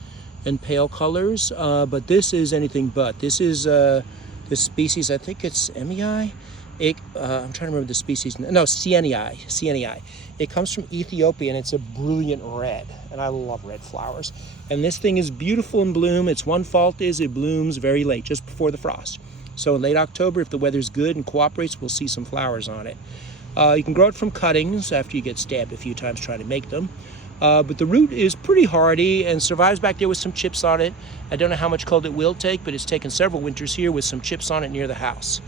and pale colors, but this is anything but. This is this species, I think it's Emei. I'm trying to remember the species. No, Sienii. It comes from Ethiopia, and it's a brilliant red, and I love red flowers. And this thing is beautiful in bloom. Its one fault is it blooms very late, just before the frost. So in late October, if the weather's good and cooperates, we'll see some flowers on it. You can grow it from cuttings after you get stabbed a few times trying to make them. But the root is pretty hardy and survives back there with some chips on it. I don't know how much cold it will take, but it's taken several winters here with some chips on it near the house.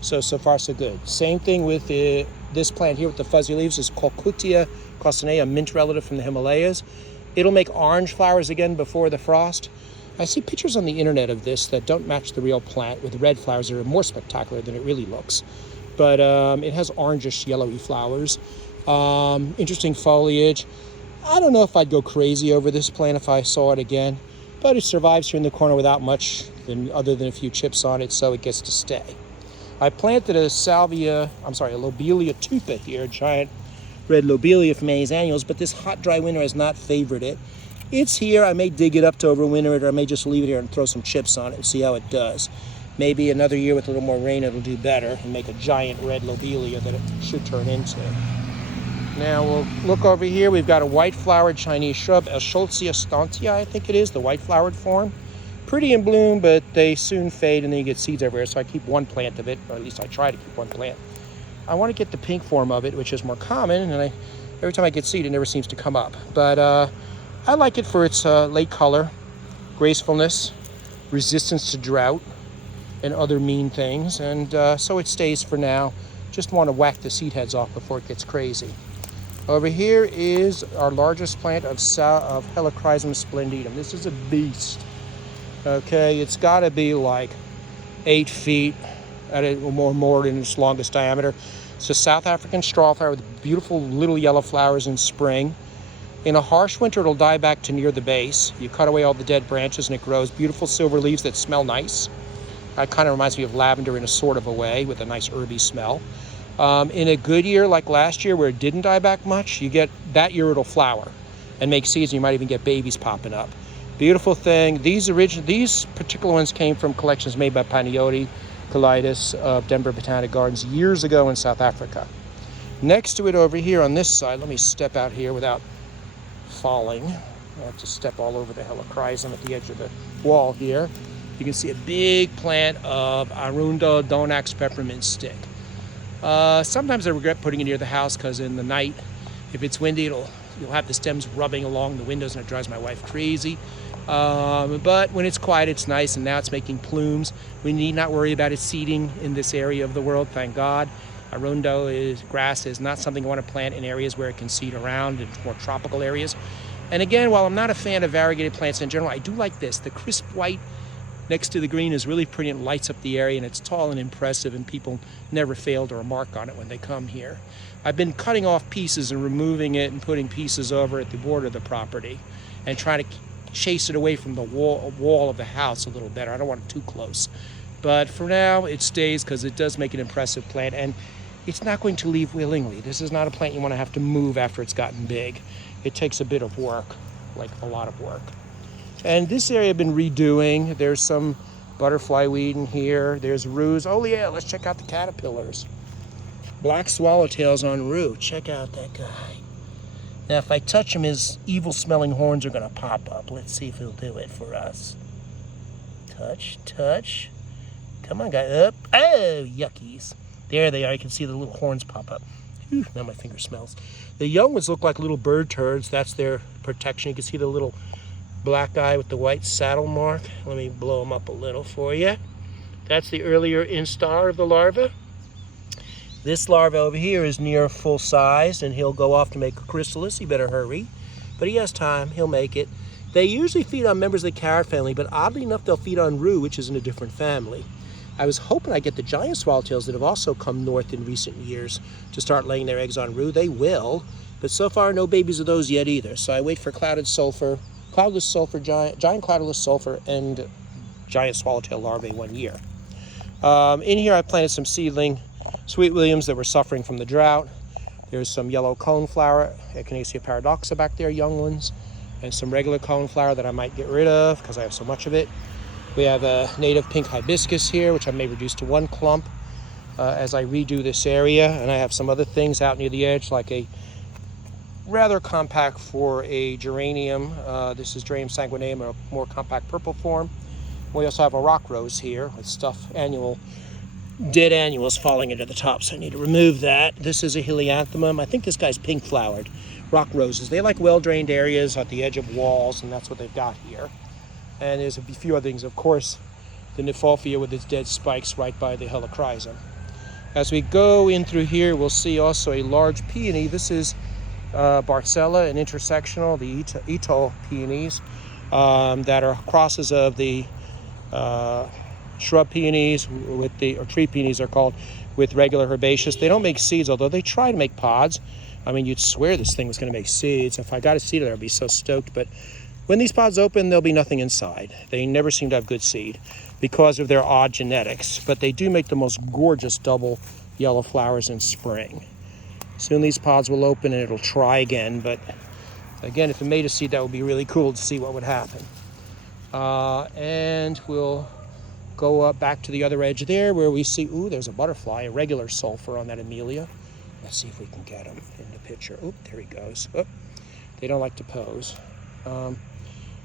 So far, so good. Same thing with this plant here with the fuzzy leaves. Is Colcutea costinea, a mint relative from the Himalayas. It'll make orange flowers again before the frost. I see pictures on the internet of this that don't match the real plant with red flowers that are more spectacular than it really looks. But it has orangish yellowy flowers. Interesting foliage. I don't know if I'd go crazy over this plant if I saw it again, but it survives here in the corner without much other than a few chips on it, so it gets to stay. I planted a lobelia tupa here, a giant red lobelia from Mays annuals, but this hot, dry winter has not favored it. It's here. I may dig it up to overwinter it, or I may just leave it here and throw some chips on it and see how it does. Maybe another year with a little more rain, it'll do better and make a giant red lobelia that it should turn into. Now we'll look over here. We've got a white-flowered Chinese shrub, Eschscholzia stantia, I think it is, the white-flowered form. Pretty in bloom, but they soon fade and then you get seeds everywhere, so I keep one plant of it, or at least I try to keep one plant. I want to get the pink form of it, which is more common, and every time I get seed, it never seems to come up. But I like it for its late color, gracefulness, resistance to drought, and other mean things, and so it stays for now. Just want to whack the seed heads off before it gets crazy. Over here is our largest plant of Helichrysum splendidum. This is a beast. Okay, it's got to be like 8 feet or more in its longest diameter. It's a South African straw flower with beautiful little yellow flowers in spring. In a harsh winter, it'll die back to near the base. You cut away all the dead branches and it grows beautiful silver leaves that smell nice. It kind of reminds me of lavender in a sort of a way with a nice herby smell. In a good year like last year where it didn't die back much, you get that year it'll flower and make seeds, and you might even get babies popping up. Beautiful thing. These particular ones came from collections made by Panayotis Colitis of Denver Botanic Gardens years ago in South Africa. Next to it over here on this side, let me step out here without falling. I have to step all over the helichrysum at the edge of the wall here. You can see a big plant of Arunda Donax peppermint stick. Sometimes I regret putting it near the house because in the night, if it's windy, you'll have the stems rubbing along the windows and it drives my wife crazy. But when it's quiet, it's nice, and now it's making plumes. We need not worry about it seeding in this area of the world, thank God. Arundo grass is not something I want to plant in areas where it can seed around in more tropical areas. And again, while I'm not a fan of variegated plants in general, I do like this. The crisp white next to the green is really pretty and lights up the area, and it's tall and impressive, and people never fail to remark on it when they come here. I've been cutting off pieces and removing it and putting pieces over at the border of the property and trying to chase it away from the wall of the house a little better. I don't want it too close. But for now, it stays because it does make an impressive plant, and it's not going to leave willingly. This is not a plant you want to have to move after it's gotten big. It takes a bit of work, like a lot of work. And this area I've been redoing. There's some butterfly weed in here. There's ruse. Oh yeah, let's check out the caterpillars. Black swallowtails on rue. Check out that guy. Now, if I touch him, his evil-smelling horns are going to pop up. Let's see if he'll do it for us. Touch, touch. Come on, guy. Up. Oh, yuckies. There they are. You can see the little horns pop up. Whew, now my finger smells. The young ones look like little bird turds. That's their protection. You can see the little black guy with the white saddle mark. Let me blow him up a little for you. That's the earlier instar of the larva. This larva over here is near full size, and he'll go off to make a chrysalis. He better hurry. But he has time. He'll make it. They usually feed on members of the carrot family, but oddly enough, they'll feed on rue, which is in a different family. I was hoping I'd get the giant swallowtails that have also come north in recent years to start laying their eggs on rue. They will, but so far no babies of those yet either. So I wait for cloudless sulfur, giant cloudless sulfur, and giant swallowtail larvae 1 year. In here I planted some seedling Sweet Williams that were suffering from the drought. There's some yellow coneflower, Echinacea paradoxa back there, young ones, and some regular coneflower that I might get rid of because I have so much of it. We have a native pink hibiscus here, which I may reduce to 1 clump as I redo this area. And I have some other things out near the edge, like a rather compact for a geranium. This is Geranium sanguineum, a more compact purple form. We also have a rock rose here with dead annuals falling into the top, so I need to remove that. This is a helianthemum. I think this guy's pink flowered. Rock roses. They like well-drained areas at the edge of walls, and that's what they've got here. And there's a few other things, of course, the Niphalphia with its dead spikes right by the helichrysum. As we go in through here, we'll see also a large peony. This is Barcella, an intersectional, the Etoll peonies that are crosses of the shrub peonies or tree peonies are called, with regular herbaceous. They don't make seeds, although they try to make pods. I mean, you'd swear this thing was going to make seeds. If I got a seed there, I'd be so stoked. But when these pods open, there'll be nothing inside. They never seem to have good seed because of their odd genetics. But they do make the most gorgeous double yellow flowers in spring. Soon these pods will open and it'll try again. But again, if it made a seed, that would be really cool to see what would happen. And we'll go up back to the other edge there where we see, ooh, there's a butterfly, a regular sulfur on that Amelia. Let's see if we can get him in the picture. Oh, there he goes. Oh, they don't like to pose.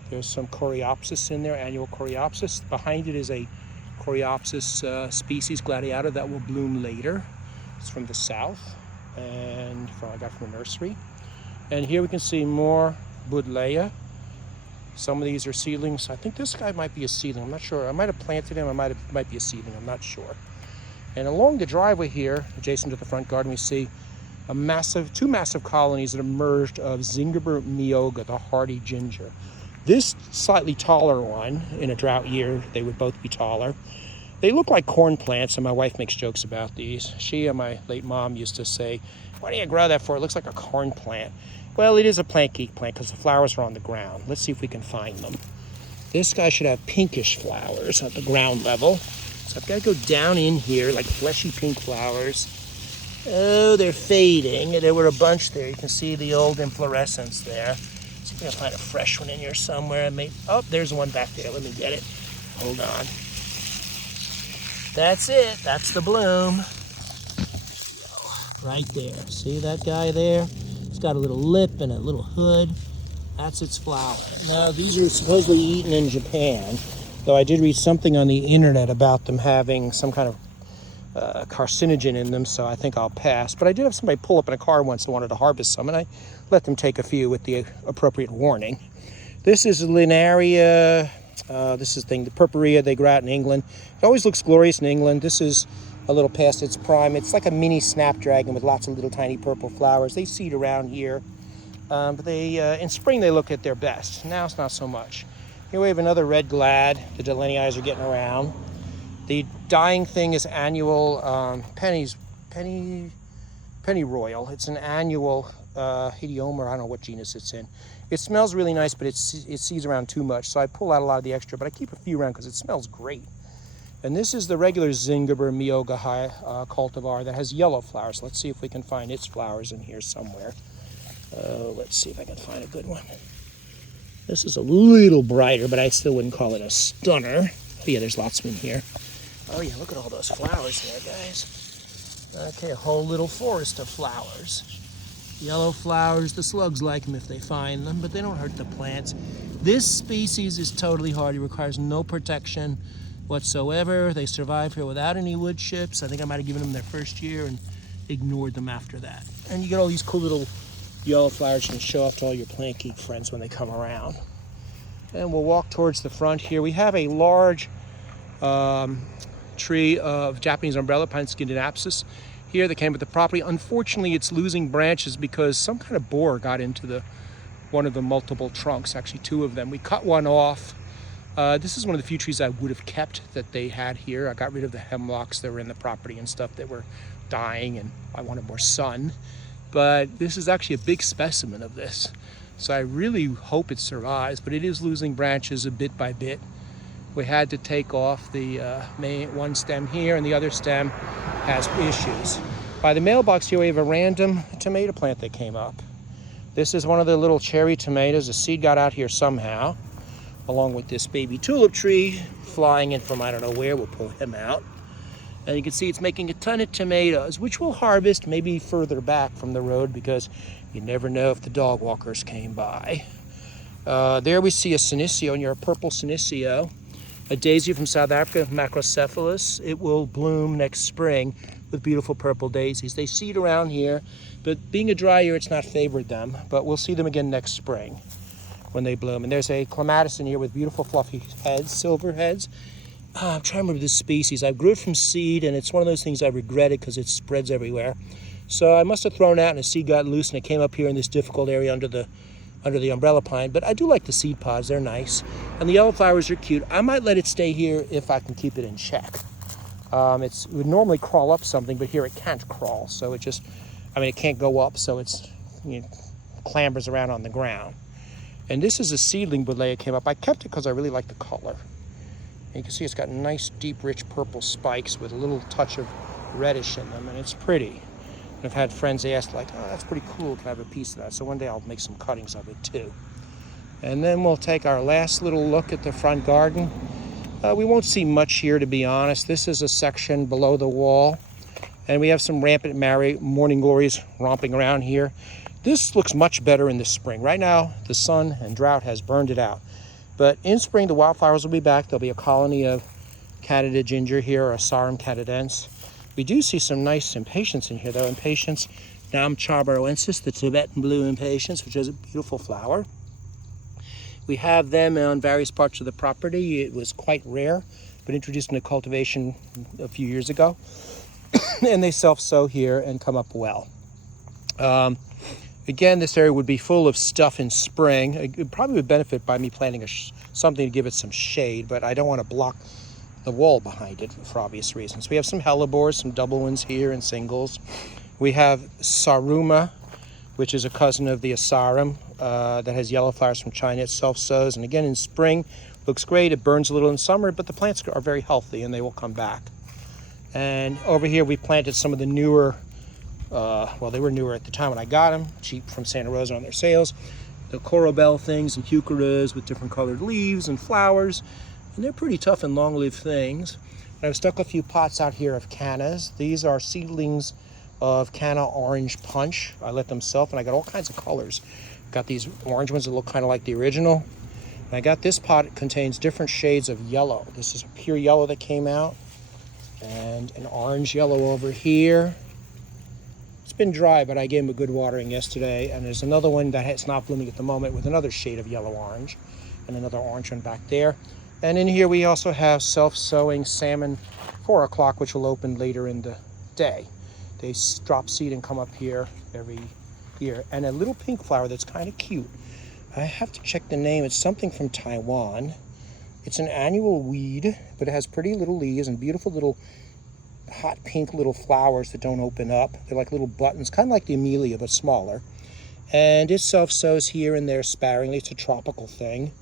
There's some Coreopsis in there, annual Coreopsis. Behind it is a Coreopsis species, gladiata, that will bloom later. It's from the south, and I got from a nursery. And here we can see more Buddleia. Some of these are seedlings. I think this guy might be a seedling. I'm not sure. I might have planted him. Might be a seedling. I'm not sure. And along the driveway here, adjacent to the front garden, we see two massive colonies that emerged of Zingiber myoga, the hardy ginger. This slightly taller one, in a drought year, they would both be taller. They look like corn plants, and my wife makes jokes about these. She and my late mom used to say, "Why do you grow that for? It looks like a corn plant." Well, it is a plant geek plant because the flowers are on the ground. Let's see if we can find them. This guy should have pinkish flowers at the ground level. So I've got to go down in here, like fleshy pink flowers. Oh, they're fading. There were a bunch there. You can see the old inflorescence there. See if I can find a fresh one in here somewhere. Oh, there's one back there. Let me get it. Hold on. That's it. That's the bloom. Right there. See that guy there? It's got a little lip and a little hood. That's its flower. Now, these are supposedly eaten in Japan, though I did read something on the internet about them having some kind of carcinogen in them, so I think I'll pass. But I did have somebody pull up in a car once that wanted to harvest some, and I let them take a few with the appropriate warning. This is Linaria. This is the purpurea they grow out in England. It always looks glorious in England. This is a little past its prime. It's like a mini snapdragon with lots of little tiny purple flowers. They seed around here, but in spring they look at their best. Now it's not so much. Here we have another red glad. The Delaney's are getting around. The dying thing is annual penny royal. It's an annual Hedioma. I don't know what genus it's in. It smells really nice, but it seeds around too much, so I pull out a lot of the extra, but I keep a few around because it smells great. And this is the regular Zingiber Myoga cultivar that has yellow flowers. Let's see if we can find its flowers in here somewhere. Let's see if I can find a good one. This is a little brighter, but I still wouldn't call it a stunner. Oh yeah, there's lots of them in here. Oh yeah, look at all those flowers there, guys. Okay, a whole little forest of flowers. Yellow flowers, the slugs like them if they find them, but they don't hurt the plants. This species is totally hardy, requires no protection whatsoever. They survive here without any wood chips. I think I might have given them their first year and ignored them after that. And you get all these cool little yellow flowers you can show off to all your plant geek friends when they come around. And we'll walk towards the front here. We have a large tree of Japanese umbrella pine, Scindinapsus, here that came with the property. Unfortunately, it's losing branches because some kind of boar got into one of the multiple trunks, actually two of them. We cut one off. This is one of the few trees I would have kept that they had here. I got rid of the hemlocks that were in the property and stuff that were dying, and I wanted more sun. But this is actually a big specimen of this. So I really hope it survives, but it is losing branches a bit by bit. We had to take off the main one stem here, and the other stem has issues. By the mailbox here, we have a random tomato plant that came up. This is one of the little cherry tomatoes. The seed got out here somehow, along with this baby tulip tree flying in from I don't know where. We'll pull him out. And you can see it's making a ton of tomatoes, which we'll harvest maybe further back from the road because you never know if the dog walkers came by. There we see a senecio, and you're a purple senecio. A daisy from South Africa, Macrocephalus. It will bloom next spring with beautiful purple daisies. They seed around here, but being a dry year, it's not favored them, but we'll see them again next spring when they bloom. And there's a clematis in here with beautiful fluffy heads, silver heads. I'm trying to remember this species. I grew it from seed, and it's one of those things I regretted because it spreads everywhere. So I must have thrown it out, and the seed got loose, and it came up here in this difficult area under the umbrella pine. But I do like the seed pods. They're nice. And the yellow flowers are cute. I might let it stay here if I can keep it in check. It would normally crawl up something, but here it can't crawl. So it can't go up, so it's clambers around on the ground. And this is a seedling buddleia came up. I kept it because I really like the color. And you can see it's got nice, deep, rich purple spikes with a little touch of reddish in them, and it's pretty. And I've had friends, they asked, like, oh, that's pretty cool, can I have a piece of that? So one day I'll make some cuttings of it too. And then we'll take our last little look at the front garden. We won't see much here, to be honest. This is a section below the wall, and we have some rampant morning glories romping around here. This looks much better in the spring. Right now, the sun and drought has burned it out. But in spring, the wildflowers will be back. There'll be a colony of Canada ginger here, or Asarum canadense. We do see some nice impatiens in here, though. Impatiens Nam Charbaroensis, the Tibetan blue impatiens, which is a beautiful flower. We have them on various parts of the property. It was quite rare, but introduced into cultivation a few years ago. And they self-sow here and come up well. Again, this area would be full of stuff in spring. It probably would benefit by me planting something to give it some shade, but I don't want to block the wall behind it for obvious reasons. We have some hellebores, some double ones here and singles. We have Saruma, which is a cousin of the Asarum that has yellow flowers from China. It self-sows, and again in spring, looks great. It burns a little in summer, but the plants are very healthy and they will come back. And over here we planted some of the newer Well, they were newer at the time when I got them, cheap from Santa Rosa on their sales. The corobell things and heucheras with different colored leaves and flowers. And they're pretty tough and long-lived things. And I've stuck a few pots out here of cannas. These are seedlings of canna orange punch. I let them self, and I got all kinds of colors. Got these orange ones that look kind of like the original. And I got this pot. It contains different shades of yellow. This is a pure yellow that came out, and an orange yellow over here. It's been dry, but I gave them a good watering yesterday. And there's another one that it's not blooming at the moment with another shade of yellow orange, and another orange one back there. And in here we also have self-sowing salmon 4 o'clock, which will open later in the day. They drop seed and come up here every year. And a little pink flower that's kind of cute. I have to check the name. It's something from Taiwan. It's an annual weed, but it has pretty little leaves and beautiful little hot pink little flowers that don't open up. They're like little buttons, kind of like the Amelia, but smaller. And it self-sows here and there sparingly. It's a tropical thing,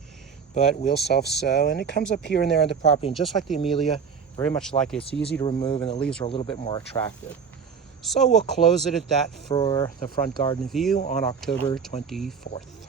but we'll self-sow. And it comes up here and there on the property. And just like the Amelia, very much like it, it's easy to remove, and the leaves are a little bit more attractive. So we'll close it at that for the front garden view on October 24th.